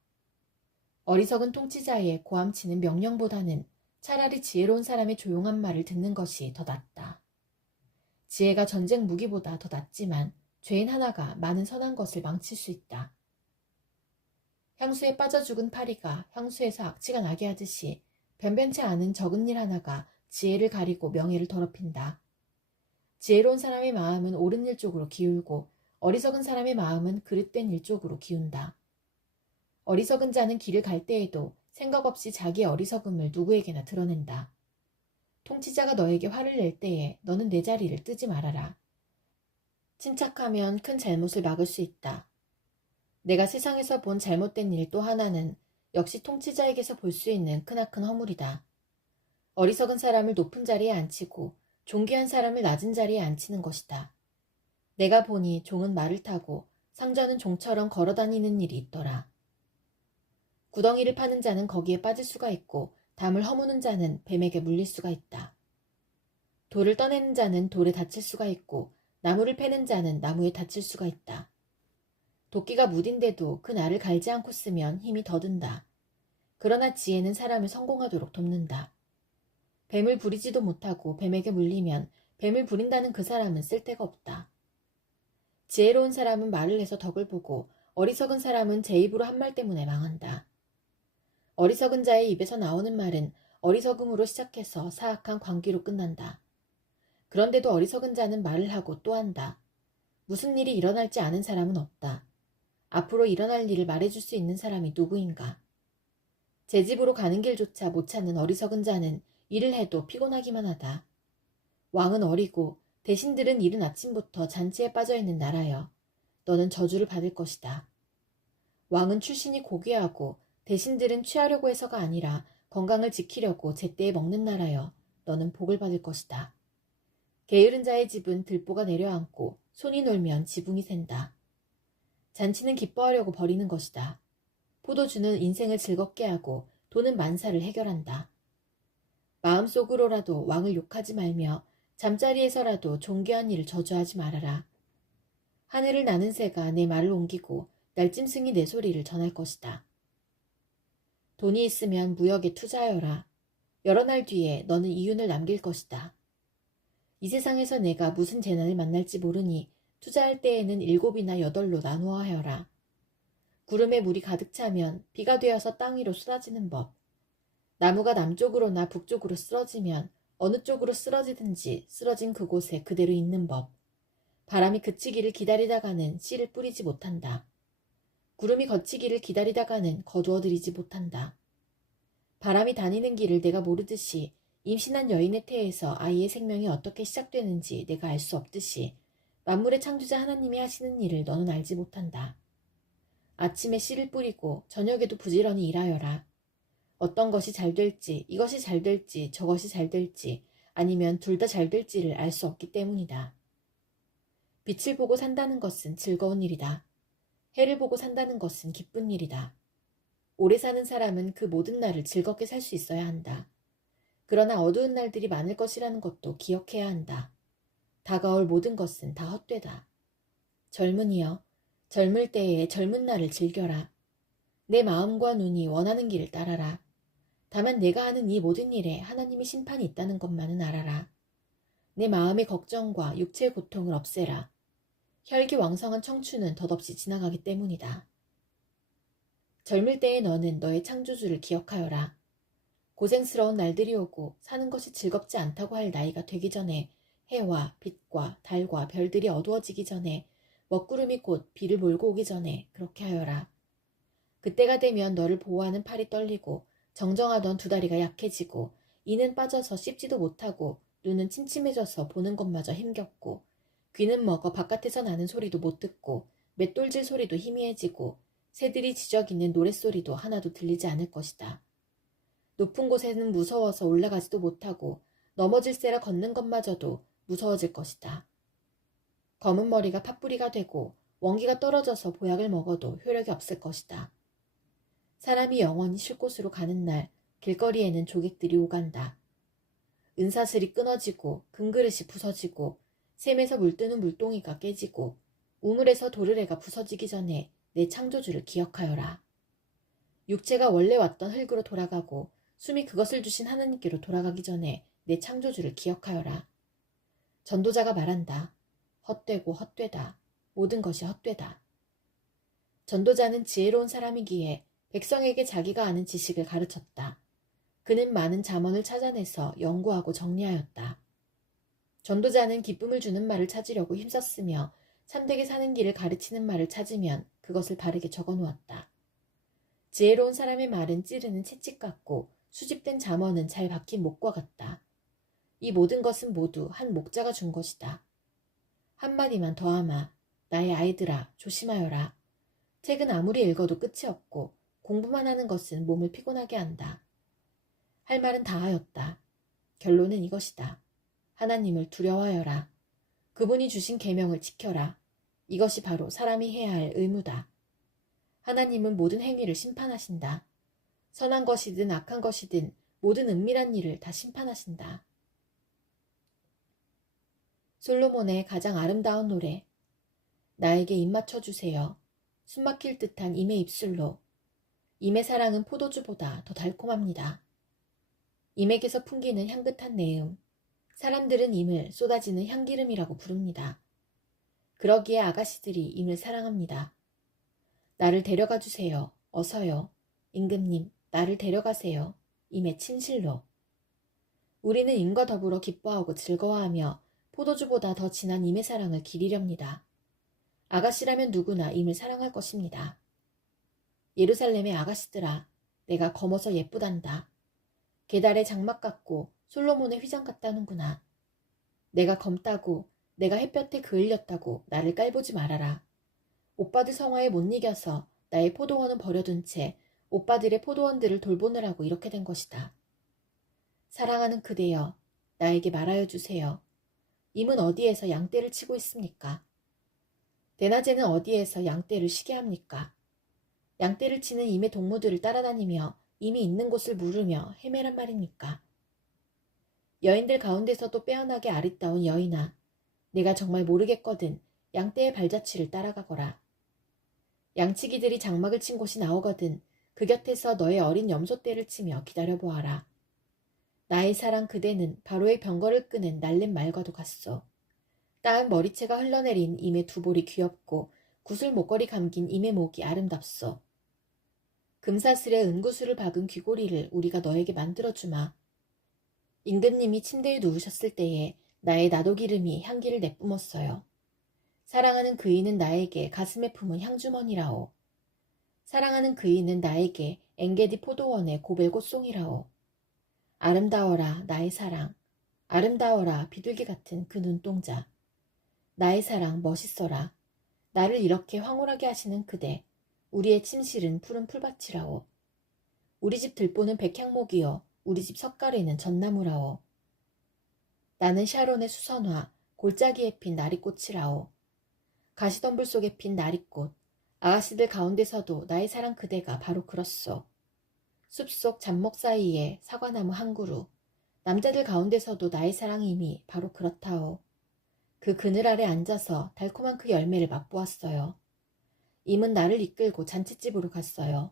어리석은 통치자의 고함치는 명령보다는 차라리 지혜로운 사람의 조용한 말을 듣는 것이 더 낫다. 지혜가 전쟁 무기보다 더 낫지만 죄인 하나가 많은 선한 것을 망칠 수 있다. 향수에 빠져 죽은 파리가 향수에서 악취가 나게 하듯이 변변치 않은 적은 일 하나가 지혜를 가리고 명예를 더럽힌다. 지혜로운 사람의 마음은 옳은 일 쪽으로 기울고 어리석은 사람의 마음은 그릇된 일 쪽으로 기운다. 어리석은 자는 길을 갈 때에도 생각 없이 자기의 어리석음을 누구에게나 드러낸다. 통치자가 너에게 화를 낼 때에 너는 내 자리를 뜨지 말아라. 침착하면 큰 잘못을 막을 수 있다. 내가 세상에서 본 잘못된 일 또 하나는 역시 통치자에게서 볼 수 있는 크나큰 허물이다. 어리석은 사람을 높은 자리에 앉히고 존귀한 사람을 낮은 자리에 앉히는 것이다. 내가 보니 종은 말을 타고 상전은 종처럼 걸어다니는 일이 있더라. 구덩이를 파는 자는 거기에 빠질 수가 있고 담을 허무는 자는 뱀에게 물릴 수가 있다. 돌을 떠내는 자는 돌에 다칠 수가 있고 나무를 패는 자는 나무에 다칠 수가 있다. 도끼가 무딘데도 그 날을 갈지 않고 쓰면 힘이 더 든다. 그러나 지혜는 사람을 성공하도록 돕는다. 뱀을 부리지도 못하고 뱀에게 물리면 뱀을 부린다는 그 사람은 쓸데가 없다. 지혜로운 사람은 말을 해서 덕을 보고 어리석은 사람은 제 입으로 한 말 때문에 망한다. 어리석은 자의 입에서 나오는 말은 어리석음으로 시작해서 사악한 광기로 끝난다. 그런데도 어리석은 자는 말을 하고 또 한다. 무슨 일이 일어날지 아는 사람은 없다. 앞으로 일어날 일을 말해줄 수 있는 사람이 누구인가? 제 집으로 가는 길조차 못 찾는 어리석은 자는 일을 해도 피곤하기만 하다. 왕은 어리고 대신들은 이른 아침부터 잔치에 빠져있는 나라여. 너는 저주를 받을 것이다. 왕은 출신이 고귀하고 대신들은 취하려고 해서가 아니라 건강을 지키려고 제때에 먹는 나라여. 너는 복을 받을 것이다. 게으른 자의 집은 들보가 내려앉고 손이 놀면 지붕이 샌다. 잔치는 기뻐하려고 벌이는 것이다. 포도주는 인생을 즐겁게 하고 돈은 만사를 해결한다. 마음속으로라도 왕을 욕하지 말며 잠자리에서라도 존귀한 일을 저주하지 말아라. 하늘을 나는 새가 내 말을 옮기고 날짐승이 내 소리를 전할 것이다. 돈이 있으면 무역에 투자하여라. 여러 날 뒤에 너는 이윤을 남길 것이다. 이 세상에서 내가 무슨 재난을 만날지 모르니 투자할 때에는 7이나 8로 나누어 하여라. 구름에 물이 가득 차면 비가 되어서 땅 위로 쏟아지는 법. 나무가 남쪽으로나 북쪽으로 쓰러지면 어느 쪽으로 쓰러지든지 쓰러진 그곳에 그대로 있는 법. 바람이 그치기를 기다리다가는 씨를 뿌리지 못한다. 구름이 거치기를 기다리다가는 거두어들이지 못한다. 바람이 다니는 길을 내가 모르듯이 임신한 여인의 태에서 아이의 생명이 어떻게 시작되는지 내가 알 수 없듯이 만물의 창조자 하나님이 하시는 일을 너는 알지 못한다. 아침에 씨를 뿌리고 저녁에도 부지런히 일하여라. 어떤 것이 잘 될지, 이것이 잘 될지, 저것이 잘 될지, 아니면 둘 다 잘 될지를 알 수 없기 때문이다. 빛을 보고 산다는 것은 즐거운 일이다. 해를 보고 산다는 것은 기쁜 일이다. 오래 사는 사람은 그 모든 날을 즐겁게 살 수 있어야 한다. 그러나 어두운 날들이 많을 것이라는 것도 기억해야 한다. 다가올 모든 것은 다 헛되다. 젊은이여, 젊을 때에 젊은 날을 즐겨라. 내 마음과 눈이 원하는 길을 따라라. 다만 내가 하는 이 모든 일에 하나님의 심판이 있다는 것만은 알아라. 내 마음의 걱정과 육체의 고통을 없애라. 혈기왕성한 청춘은 덧없이 지나가기 때문이다. 젊을 때의 너는 너의 창조주를 기억하여라. 고생스러운 날들이 오고 사는 것이 즐겁지 않다고 할 나이가 되기 전에 해와 빛과 달과 별들이 어두워지기 전에 먹구름이 곧 비를 몰고 오기 전에 그렇게 하여라. 그때가 되면 너를 보호하는 팔이 떨리고 정정하던 두 다리가 약해지고 이는 빠져서 씹지도 못하고 눈은 침침해져서 보는 것마저 힘겹고 귀는 먹어 바깥에서 나는 소리도 못 듣고 맷돌질 소리도 희미해지고 새들이 지저귀는 노랫소리도 하나도 들리지 않을 것이다. 높은 곳에는 무서워서 올라가지도 못하고 넘어질세라 걷는 것마저도 무서워질 것이다. 검은 머리가 팥뿌리가 되고 원기가 떨어져서 보약을 먹어도 효력이 없을 것이다. 사람이 영원히 쉴 곳으로 가는 날 길거리에는 조객들이 오간다. 은사슬이 끊어지고 금그릇이 부서지고 샘에서 물뜨는 물동이가 깨지고 우물에서 도르래가 부서지기 전에 내 창조주를 기억하여라. 육체가 원래 왔던 흙으로 돌아가고 숨이 그것을 주신 하나님께로 돌아가기 전에 내 창조주를 기억하여라. 전도자가 말한다. 헛되고 헛되다. 모든 것이 헛되다. 전도자는 지혜로운 사람이기에 백성에게 자기가 아는 지식을 가르쳤다. 그는 많은 잠언을 찾아내서 연구하고 정리하였다. 전도자는 기쁨을 주는 말을 찾으려고 힘썼으며 참되게 사는 길을 가르치는 말을 찾으면 그것을 바르게 적어놓았다. 지혜로운 사람의 말은 찌르는 채찍 같고 수집된 잠언은 잘 박힌 목과 같다. 이 모든 것은 모두 한 목자가 준 것이다. 한마디만 더하마. 나의 아이들아, 조심하여라. 책은 아무리 읽어도 끝이 없고 공부만 하는 것은 몸을 피곤하게 한다. 할 말은 다 하였다. 결론은 이것이다. 하나님을 두려워하여라. 그분이 주신 계명을 지켜라. 이것이 바로 사람이 해야 할 의무다. 하나님은 모든 행위를 심판하신다. 선한 것이든 악한 것이든 모든 은밀한 일을 다 심판하신다. 솔로몬의 가장 아름다운 노래. 나에게 입 맞춰주세요. 숨막힐 듯한 임의 입술로. 임의 사랑은 포도주보다 더 달콤합니다. 임에게서 풍기는 향긋한 내음. 사람들은 임을 쏟아지는 향기름이라고 부릅니다. 그러기에 아가씨들이 임을 사랑합니다. 나를 데려가 주세요. 어서요. 임금님, 나를 데려가세요. 임의 침실로. 우리는 임과 더불어 기뻐하고 즐거워하며 포도주보다 더 진한 임의 사랑을 기리렵니다. 아가씨라면 누구나 임을 사랑할 것입니다. 예루살렘의 아가씨들아, 내가 검어서 예쁘단다. 게달의 장막 같고 솔로몬의 휘장 같다는구나. 내가 검다고, 내가 햇볕에 그을렸다고 나를 깔보지 말아라. 오빠들 성화에 못 이겨서 나의 포도원은 버려둔 채 오빠들의 포도원들을 돌보느라고 이렇게 된 것이다. 사랑하는 그대여, 나에게 말하여 주세요. 임은 어디에서 양떼를 치고 있습니까? 대낮에는 어디에서 양떼를 쉬게 합니까? 양떼를 치는 임의 동무들을 따라다니며 임이 있는 곳을 물으며 헤매란 말입니까? 여인들 가운데서도 빼어나게 아리따운 여인아, 내가 정말 모르겠거든 양떼의 발자취를 따라가거라. 양치기들이 장막을 친 곳이 나오거든 그 곁에서 너의 어린 염소떼를 치며 기다려보아라. 나의 사랑 그대는 바로의 병거를 끄는 날랜 말과도 같소. 따은 머리채가 흘러내린 임의 두 볼이 귀엽고 구슬 목걸이 감긴 임의 목이 아름답소. 금사슬에 은구슬을 박은 귀고리를 우리가 너에게 만들어주마. 임금님이 침대에 누우셨을 때에 나의 나도기름이 향기를 내뿜었어요. 사랑하는 그이는 나에게 가슴에 품은 향주머니라오. 사랑하는 그이는 나에게 엥게디 포도원의 고벨꽃송이라오. 아름다워라 나의 사랑. 아름다워라 비둘기 같은 그 눈동자. 나의 사랑 멋있어라. 나를 이렇게 황홀하게 하시는 그대. 우리의 침실은 푸른 풀밭이라오. 우리 집 들보는 백향목이여 우리 집 석가래는 전나무라오. 나는 샤론의 수선화 골짜기에 핀 나리꽃이라오. 가시덤불 속에 핀 나리꽃. 아가씨들 가운데서도 나의 사랑 그대가 바로 그렇소. 숲속 잡목 사이에 사과나무 한 그루. 남자들 가운데서도 나의 사랑임이 바로 그렇다오. 그 그늘 아래 앉아서 달콤한 그 열매를 맛보았어요. 임은 나를 이끌고 잔칫집으로 갔어요.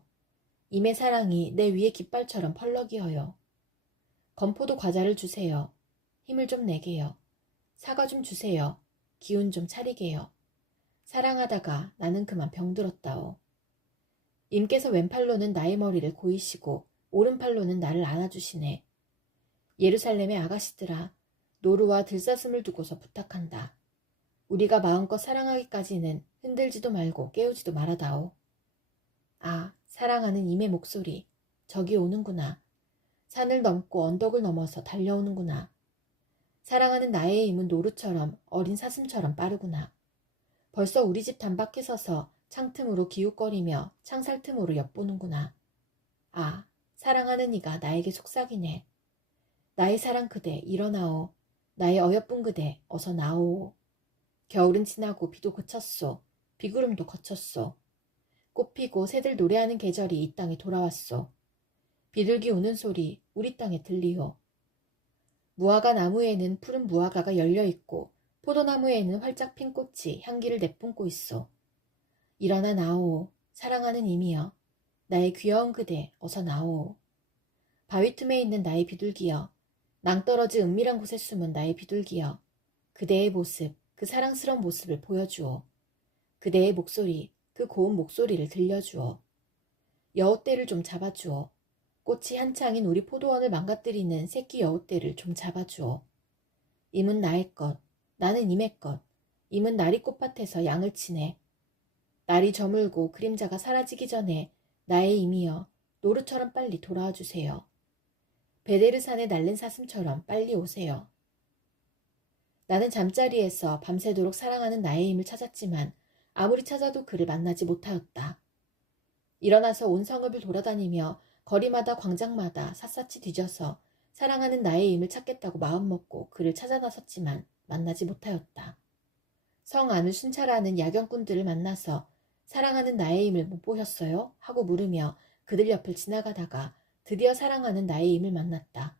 임의 사랑이 내 위에 깃발처럼 펄럭이어요. 건포도 과자를 주세요. 힘을 좀 내게요. 사과 좀 주세요. 기운 좀 차리게요. 사랑하다가 나는 그만 병들었다오. 임께서 왼팔로는 나의 머리를 고이시고 오른팔로는 나를 안아주시네. 예루살렘의 아가씨들아, 노루와 들사슴을 두고서 부탁한다. 우리가 마음껏 사랑하기까지는 흔들지도 말고 깨우지도 말아다오. 아, 사랑하는 임의 목소리. 저기 오는구나. 산을 넘고 언덕을 넘어서 달려오는구나. 사랑하는 나의 임은 노루처럼 어린 사슴처럼 빠르구나. 벌써 우리 집 단박에 서서 창틈으로 기웃거리며 창살 틈으로 엿보는구나. 아, 사랑하는 이가 나에게 속삭이네. 나의 사랑 그대 일어나오. 나의 어여쁜 그대 어서 나오오. 겨울은 지나고 비도 그쳤소. 비구름도 거쳤소. 꽃 피고 새들 노래하는 계절이 이 땅에 돌아왔소. 비둘기 우는 소리 우리 땅에 들리오. 무화과 나무에는 푸른 무화과가 열려있고 포도나무에는 활짝 핀 꽃이 향기를 내뿜고 있소. 일어나 나오오. 사랑하는 임이여. 나의 귀여운 그대 어서 나오오. 바위 틈에 있는 나의 비둘기여. 낭떠러지 은밀한 곳에 숨은 나의 비둘기여. 그대의 모습, 그 사랑스러운 모습을 보여주오. 그대의 목소리, 그 고운 목소리를 들려주오. 여우떼를 좀 잡아주오. 꽃이 한창인 우리 포도원을 망가뜨리는 새끼 여우떼를 좀 잡아주오. 임은 나의 것, 나는 임의 것. 임은 나리 꽃밭에서 양을 치네. 날이 저물고 그림자가 사라지기 전에 나의 임이여 노루처럼 빨리 돌아와 주세요. 베데르산의 날랜 사슴처럼 빨리 오세요. 나는 잠자리에서 밤새도록 사랑하는 나의 임을 찾았지만 아무리 찾아도 그를 만나지 못하였다. 일어나서 온 성읍을 돌아다니며 거리마다 광장마다 샅샅이 뒤져서 사랑하는 나의 임을 찾겠다고 마음먹고 그를 찾아 나섰지만 만나지 못하였다. 성 안을 순찰하는 야경꾼들을 만나서 사랑하는 나의 임을 못 보셨어요? 하고 물으며 그들 옆을 지나가다가 드디어 사랑하는 나의 임을 만났다.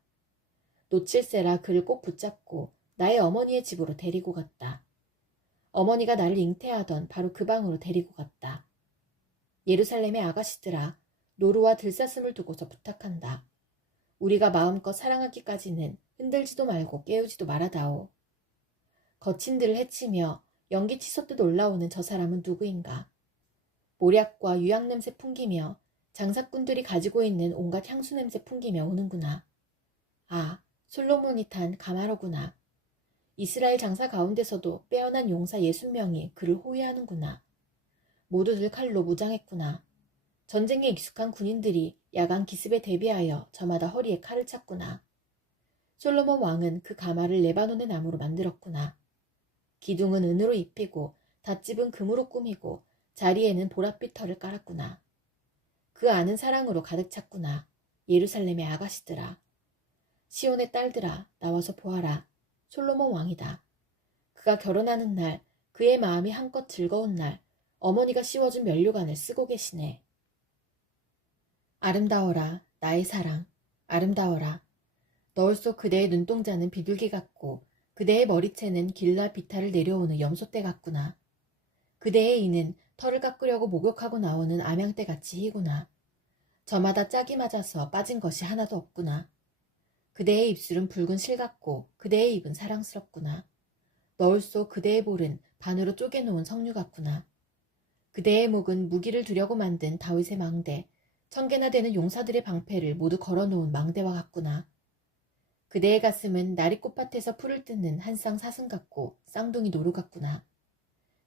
놓칠세라 그를 꼭 붙잡고 나의 어머니의 집으로 데리고 갔다. 어머니가 나를 잉태하던 바로 그 방으로 데리고 갔다. 예루살렘의 아가씨들아, 노루와 들사슴을 두고서 부탁한다. 우리가 마음껏 사랑하기까지는 흔들지도 말고 깨우지도 말아다오. 거친들을 해치며 연기 치솟듯 올라오는 저 사람은 누구인가? 모략과 유향냄새 풍기며 장사꾼들이 가지고 있는 온갖 향수 냄새 풍기며 오는구나. 아, 솔로몬이 탄 가마로구나. 이스라엘 장사 가운데서도 빼어난 용사 60명이 그를 호위하는구나. 모두들 칼로 무장했구나. 전쟁에 익숙한 군인들이 야간 기습에 대비하여 저마다 허리에 칼을 찼구나. 솔로몬 왕은 그 가마를 레바논의 나무로 만들었구나. 기둥은 은으로 입히고 닷집은 금으로 꾸미고 자리에는 보랏빛 털을 깔았구나. 그 안은 사랑으로 가득 찼구나. 예루살렘의 아가씨들아. 시온의 딸들아, 나와서 보아라. 솔로몬 왕이다. 그가 결혼하는 날, 그의 마음이 한껏 즐거운 날, 어머니가 씌워준 면류관을 쓰고 계시네. 아름다워라, 나의 사랑. 아름다워라. 너울 속 그대의 눈동자는 비둘기 같고 그대의 머리채는 길라 비탈을 내려오는 염소떼 같구나. 그대의 이는 털을 깎으려고 목욕하고 나오는 암양떼 같이 희구나. 저마다 짝이 맞아서 빠진 것이 하나도 없구나. 그대의 입술은 붉은 실 같고 그대의 입은 사랑스럽구나. 너울 속 그대의 볼은 반으로 쪼개놓은 석류 같구나. 그대의 목은 무기를 두려고 만든 다윗의 망대, 1000개나 되는 용사들의 방패를 모두 걸어놓은 망대와 같구나. 그대의 가슴은 나리 꽃밭에서 풀을 뜯는 한 쌍 사슴 같고 쌍둥이 노루 같구나.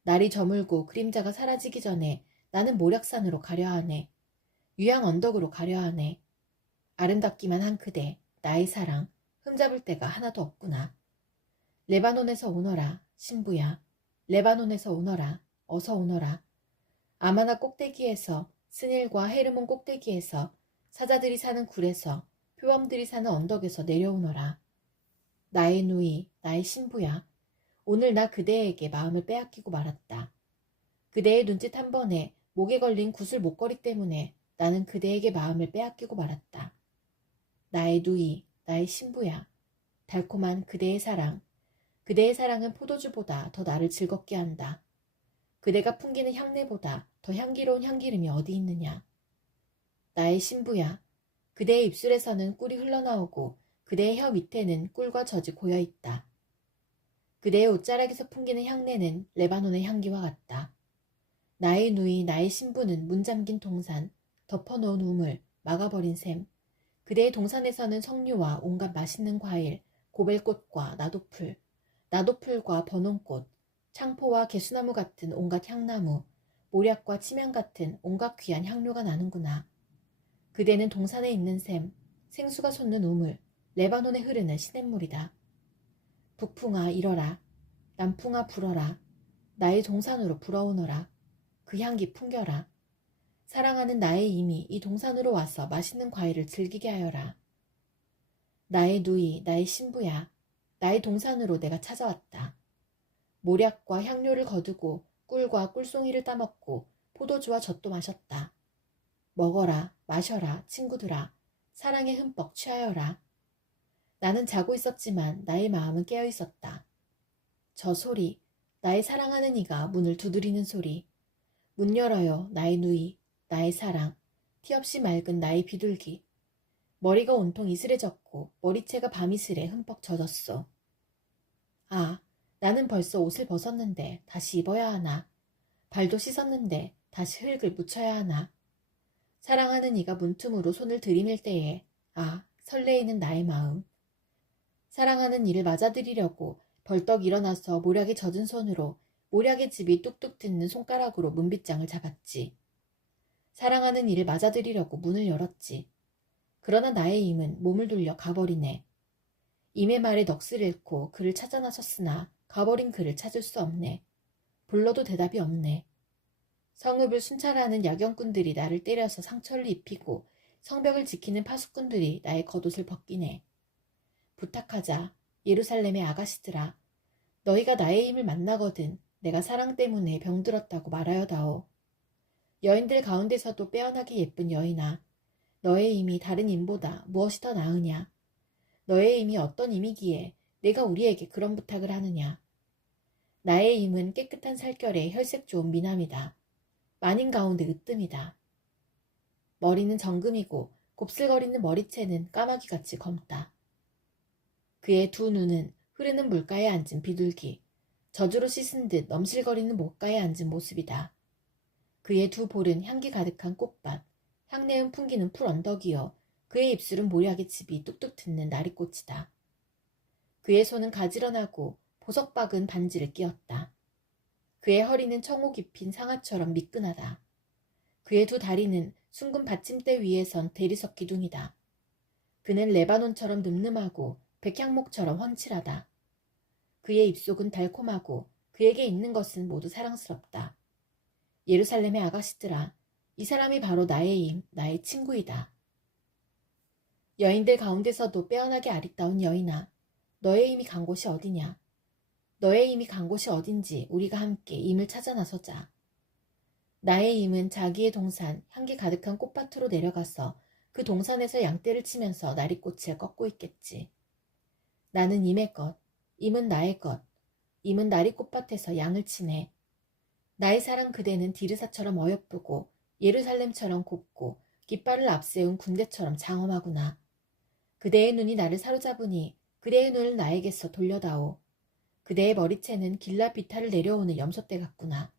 날이 저물고 그림자가 사라지기 전에 나는 모략산으로 가려 하네. 유양 언덕으로 가려 하네. 아름답기만 한 그대, 나의 사랑, 흠잡을 데가 하나도 없구나. 레바논에서 오너라, 신부야. 레바논에서 오너라, 어서 오너라. 아마나 꼭대기에서, 스닐과 헤르몬 꼭대기에서, 사자들이 사는 굴에서, 표범들이 사는 언덕에서 내려오너라. 나의 누이, 나의 신부야. 오늘 나 그대에게 마음을 빼앗기고 말았다. 그대의 눈짓 한 번에 목에 걸린 구슬 목걸이 때문에 나는 그대에게 마음을 빼앗기고 말았다. 나의 누이, 나의 신부야. 달콤한 그대의 사랑. 그대의 사랑은 포도주보다 더 나를 즐겁게 한다. 그대가 풍기는 향내보다 더 향기로운 향기름이 어디 있느냐. 나의 신부야. 그대의 입술에서는 꿀이 흘러나오고 그대의 혀 밑에는 꿀과 젖이 고여있다. 그대의 옷자락에서 풍기는 향내는 레바논의 향기와 같다. 나의 누이, 나의 신부는 문 잠긴 동산, 덮어놓은 우물, 막아버린 샘. 그대의 동산에서는 석류와 온갖 맛있는 과일, 고벨꽃과 나도풀, 나도풀과 버논꽃, 창포와 개수나무 같은 온갖 향나무, 모략과 침향 같은 온갖 귀한 향료가 나는구나. 그대는 동산에 있는 샘, 생수가 솟는 우물, 레바논에 흐르는 시냇물이다. 북풍아 일어라, 남풍아 불어라, 나의 동산으로 불어오너라. 그 향기 풍겨라. 사랑하는 나의 이미 이 동산으로 와서 맛있는 과일을 즐기게 하여라. 나의 누이, 나의 신부야. 나의 동산으로 내가 찾아왔다. 모략과 향료를 거두고 꿀과 꿀송이를 따먹고 포도주와 젖도 마셨다. 먹어라, 마셔라, 친구들아. 사랑에 흠뻑 취하여라. 나는 자고 있었지만 나의 마음은 깨어 있었다. 저 소리, 나의 사랑하는 이가 문을 두드리는 소리. 문 열어요, 나의 누이, 나의 사랑. 티 없이 맑은 나의 비둘기. 머리가 온통 이슬해졌고 머리채가 밤이슬에 흠뻑 젖었소. 아, 나는 벌써 옷을 벗었는데 다시 입어야 하나. 발도 씻었는데 다시 흙을 묻혀야 하나. 사랑하는 이가 문틈으로 손을 들이밀 때에 아, 설레이는 나의 마음. 사랑하는 이를 맞아들이려고 벌떡 일어나서 모략에 젖은 손으로 모략의 집이 뚝뚝 듣는 손가락으로 문빗장을 잡았지. 사랑하는 이를 맞아들이려고 문을 열었지. 그러나 나의 임은 몸을 돌려 가버리네. 임의 말에 넋을 잃고 그를 찾아 나섰으나 가버린 그를 찾을 수 없네. 불러도 대답이 없네. 성읍을 순찰하는 야경꾼들이 나를 때려서 상처를 입히고 성벽을 지키는 파수꾼들이 나의 겉옷을 벗기네. 부탁하자, 예루살렘의 아가씨들아. 너희가 나의 임을 만나거든 내가 사랑 때문에 병들었다고 말하여다오. 여인들 가운데서도 빼어나게 예쁜 여인아. 너의 임이 다른 임보다 무엇이 더 나으냐. 너의 임이 어떤 임이기에 내가 우리에게 그런 부탁을 하느냐. 나의 임은 깨끗한 살결에 혈색 좋은 미남이다. 만인 가운데 으뜸이다. 머리는 정금이고 곱슬거리는 머리채는 까마귀같이 검다. 그의 두 눈은 흐르는 물가에 앉은 비둘기, 젖으로 씻은 듯 넘실거리는 목가에 앉은 모습이다. 그의 두 볼은 향기 가득한 꽃밭, 향내음 풍기는 풀 언덕이여 그의 입술은 모략의 즙이 뚝뚝 듣는 나리꽃이다. 그의 손은 가지런하고 보석 박은 반지를 끼었다. 그의 허리는 청옥 입힌 상아처럼 미끈하다. 그의 두 다리는 숭근 받침대 위에 선 대리석 기둥이다. 그는 레바논처럼 늠름하고 백향목처럼 훤칠하다. 그의 입속은 달콤하고 그에게 있는 것은 모두 사랑스럽다. 예루살렘의 아가씨들아, 이 사람이 바로 나의 임, 나의 친구이다. 여인들 가운데서도 빼어나게 아리따운 여인아, 너의 임이 간 곳이 어디냐? 너의 임이 간 곳이 어딘지 우리가 함께 임을 찾아 나서자. 나의 임은 자기의 동산, 향기 가득한 꽃밭으로 내려가서 그 동산에서 양떼를 치면서 나리꽃을 꺾고 있겠지. 나는 임의 것, 임은 나의 것, 임은 나리꽃밭에서 양을 치네. 나의 사랑 그대는 디르사처럼 어여쁘고 예루살렘처럼 곱고 깃발을 앞세운 군대처럼 장엄하구나. 그대의 눈이 나를 사로잡으니 그대의 눈을 나에게서 돌려다오. 그대의 머리채는 길라 비탈을 내려오는 염소떼 같구나.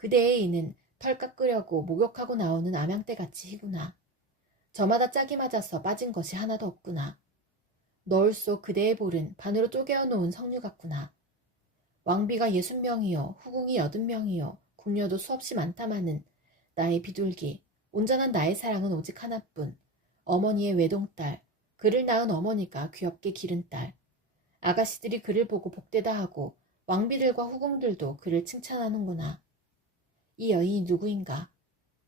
그대의 이는 털 깎으려고 목욕하고 나오는 암양떼같이 희구나. 저마다 짝이 맞아서 빠진 것이 하나도 없구나. 너울 속 그대의 볼은 반으로 쪼개어 놓은 석류 같구나. 왕비가 60명이요, 후궁이 80명이요, 궁녀도 수없이 많다마는 나의 비둘기, 온전한 나의 사랑은 오직 하나뿐. 어머니의 외동딸, 그를 낳은 어머니가 귀엽게 기른 딸. 아가씨들이 그를 보고 복되다 하고 왕비들과 후궁들도 그를 칭찬하는구나. 이 여인이 누구인가?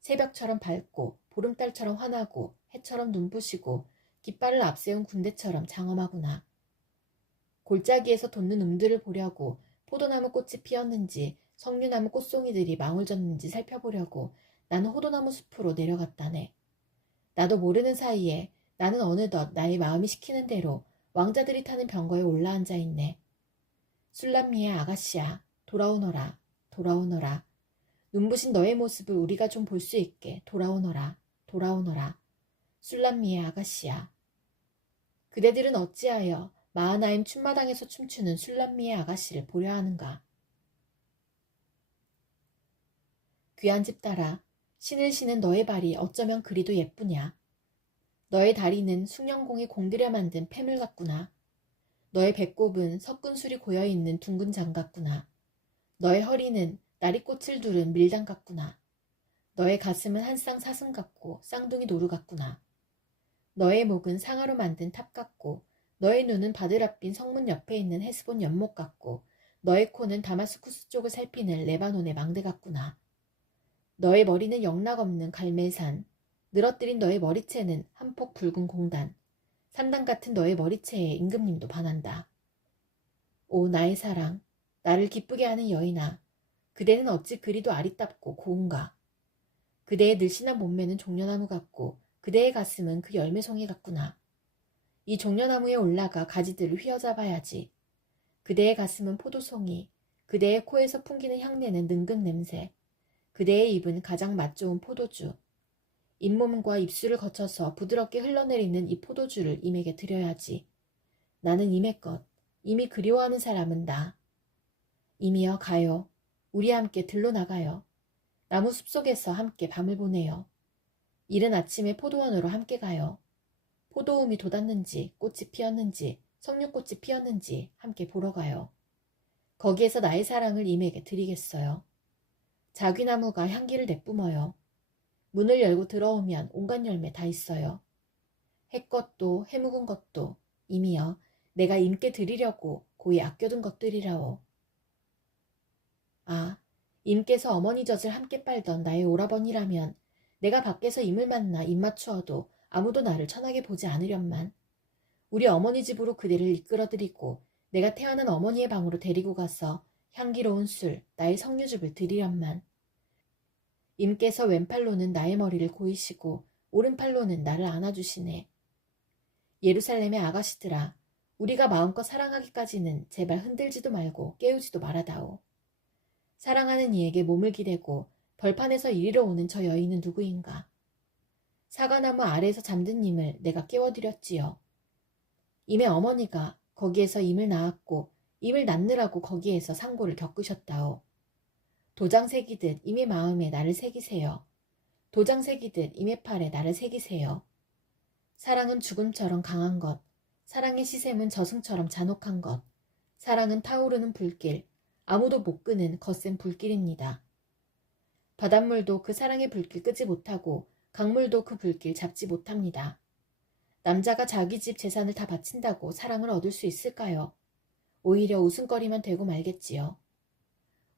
새벽처럼 밝고 보름달처럼 환하고 해처럼 눈부시고 깃발을 앞세운 군대처럼 장엄하구나. 골짜기에서 돋는 음들을 보려고 포도나무 꽃이 피었는지 석류나무 꽃송이들이 망울 졌는지 살펴보려고 나는 호도나무 숲으로 내려갔다네. 나도 모르는 사이에 나는 어느덧 나의 마음이 시키는 대로 왕자들이 타는 병거에 올라앉아 있네. 술람미의 아가씨야, 돌아오너라, 돌아오너라. 눈부신 너의 모습을 우리가 좀 볼 수 있게 돌아오너라, 돌아오너라. 술람미의 아가씨야. 그대들은 어찌하여 마하나임 춤마당에서 춤추는 술람미의 아가씨를 보려 하는가? 귀한 집 딸아, 신을 신은 너의 발이 어쩌면 그리도 예쁘냐? 너의 다리는 숭령공이 공들여 만든 폐물 같구나. 너의 배꼽은 석군술이 고여있는 둥근 장 같구나. 너의 허리는 나리꽃을 두른 밀당 같구나. 너의 가슴은 한 쌍 사슴 같고 쌍둥이 노루 같구나. 너의 목은 상아로 만든 탑 같고 너의 눈은 바드랍빈 성문 옆에 있는 헤스본 연못 같고 너의 코는 다마스쿠스 쪽을 살피는 레바논의 망대 같구나. 너의 머리는 영락없는 갈멜산, 늘어뜨린 너의 머리채는 한 폭 붉은 공단, 산단 같은 너의 머리채에 임금님도 반한다. 오 나의 사랑, 나를 기쁘게 하는 여인아, 그대는 어찌 그리도 아리답고 고운가. 그대의 늘씬한 몸매는 종려나무 같고 그대의 가슴은 그 열매송이 같구나. 이 종려나무에 올라가 가지들을 휘어잡아야지. 그대의 가슴은 포도송이, 그대의 코에서 풍기는 향내는 능금 냄새, 그대의 입은 가장 맛 좋은 포도주. 잇몸과 입술을 거쳐서 부드럽게 흘러내리는 이 포도주를 임에게 드려야지. 나는 임의 것, 임이 그리워하는 사람은 나. 임이여 가요. 우리 함께 들로 나가요. 나무 숲속에서 함께 밤을 보내요. 이른 아침에 포도원으로 함께 가요. 포도움이 돋았는지 꽃이 피었는지 석류꽃이 피었는지 함께 보러 가요. 거기에서 나의 사랑을 임에게 드리겠어요. 자귀나무가 향기를 내뿜어요. 문을 열고 들어오면 온갖 열매 다 있어요. 해것도 해묵은 것도 임이여 내가 임께 드리려고 고이 아껴둔 것들이라오. 아, 임께서 어머니 젖을 함께 빨던 나의 오라버니라면 내가 밖에서 임을 만나 입 맞추어도 아무도 나를 천하게 보지 않으련만. 우리 어머니 집으로 그대를 이끌어드리고 내가 태어난 어머니의 방으로 데리고 가서 향기로운 술, 나의 석류즙을 드리련만. 임께서 왼팔로는 나의 머리를 고이시고 오른팔로는 나를 안아주시네. 예루살렘의 아가씨들아, 우리가 마음껏 사랑하기까지는 제발 흔들지도 말고 깨우지도 말아다오. 사랑하는 이에게 몸을 기대고 벌판에서 이리로 오는 저 여인은 누구인가? 사과나무 아래에서 잠든 임을 내가 깨워드렸지요. 임의 어머니가 거기에서 임을 낳았고 임을 낳느라고 거기에서 상고를 겪으셨다오. 도장 새기듯 임의 마음에 나를 새기세요. 도장 새기듯 임의 팔에 나를 새기세요. 사랑은 죽음처럼 강한 것, 사랑의 시샘은 저승처럼 잔혹한 것, 사랑은 타오르는 불길, 아무도 못 끄는 거센 불길입니다. 바닷물도 그 사랑의 불길 끄지 못하고 강물도 그 불길 잡지 못합니다. 남자가 자기 집 재산을 다 바친다고 사랑을 얻을 수 있을까요? 오히려 웃음거리만 되고 말겠지요.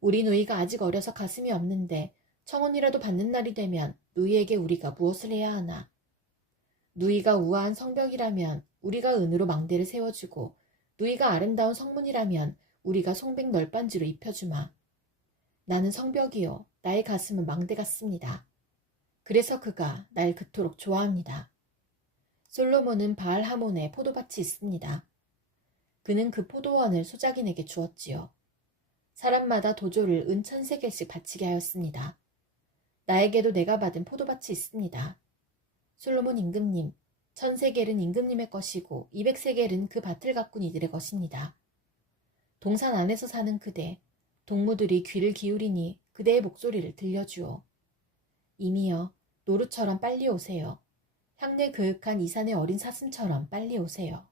우리 누이가 아직 어려서 가슴이 없는데 청혼이라도 받는 날이 되면 누이에게 우리가 무엇을 해야 하나? 누이가 우아한 성벽이라면 우리가 은으로 망대를 세워주고 누이가 아름다운 성문이라면 우리가 송백 널빤지로 입혀주마. 나는 성벽이요 나의 가슴은 망대 같습니다. 그래서 그가 날 그토록 좋아합니다. 솔로몬은 바알 하몬에 포도밭이 있습니다. 그는 그 포도원을 소작인에게 주었지요. 사람마다 도조를 은 1000세겔씩 바치게 하였습니다. 나에게도 내가 받은 포도밭이 있습니다. 솔로몬 임금님, 1000세겔은 임금님의 것이고 200세겔은 그 밭을 가꾼 이들의 것입니다. 동산 안에서 사는 그대, 동무들이 귀를 기울이니 그대의 목소리를 들려주오. 이미여, 노루처럼 빨리 오세요. 향내 그윽한 이산의 어린 사슴처럼 빨리 오세요.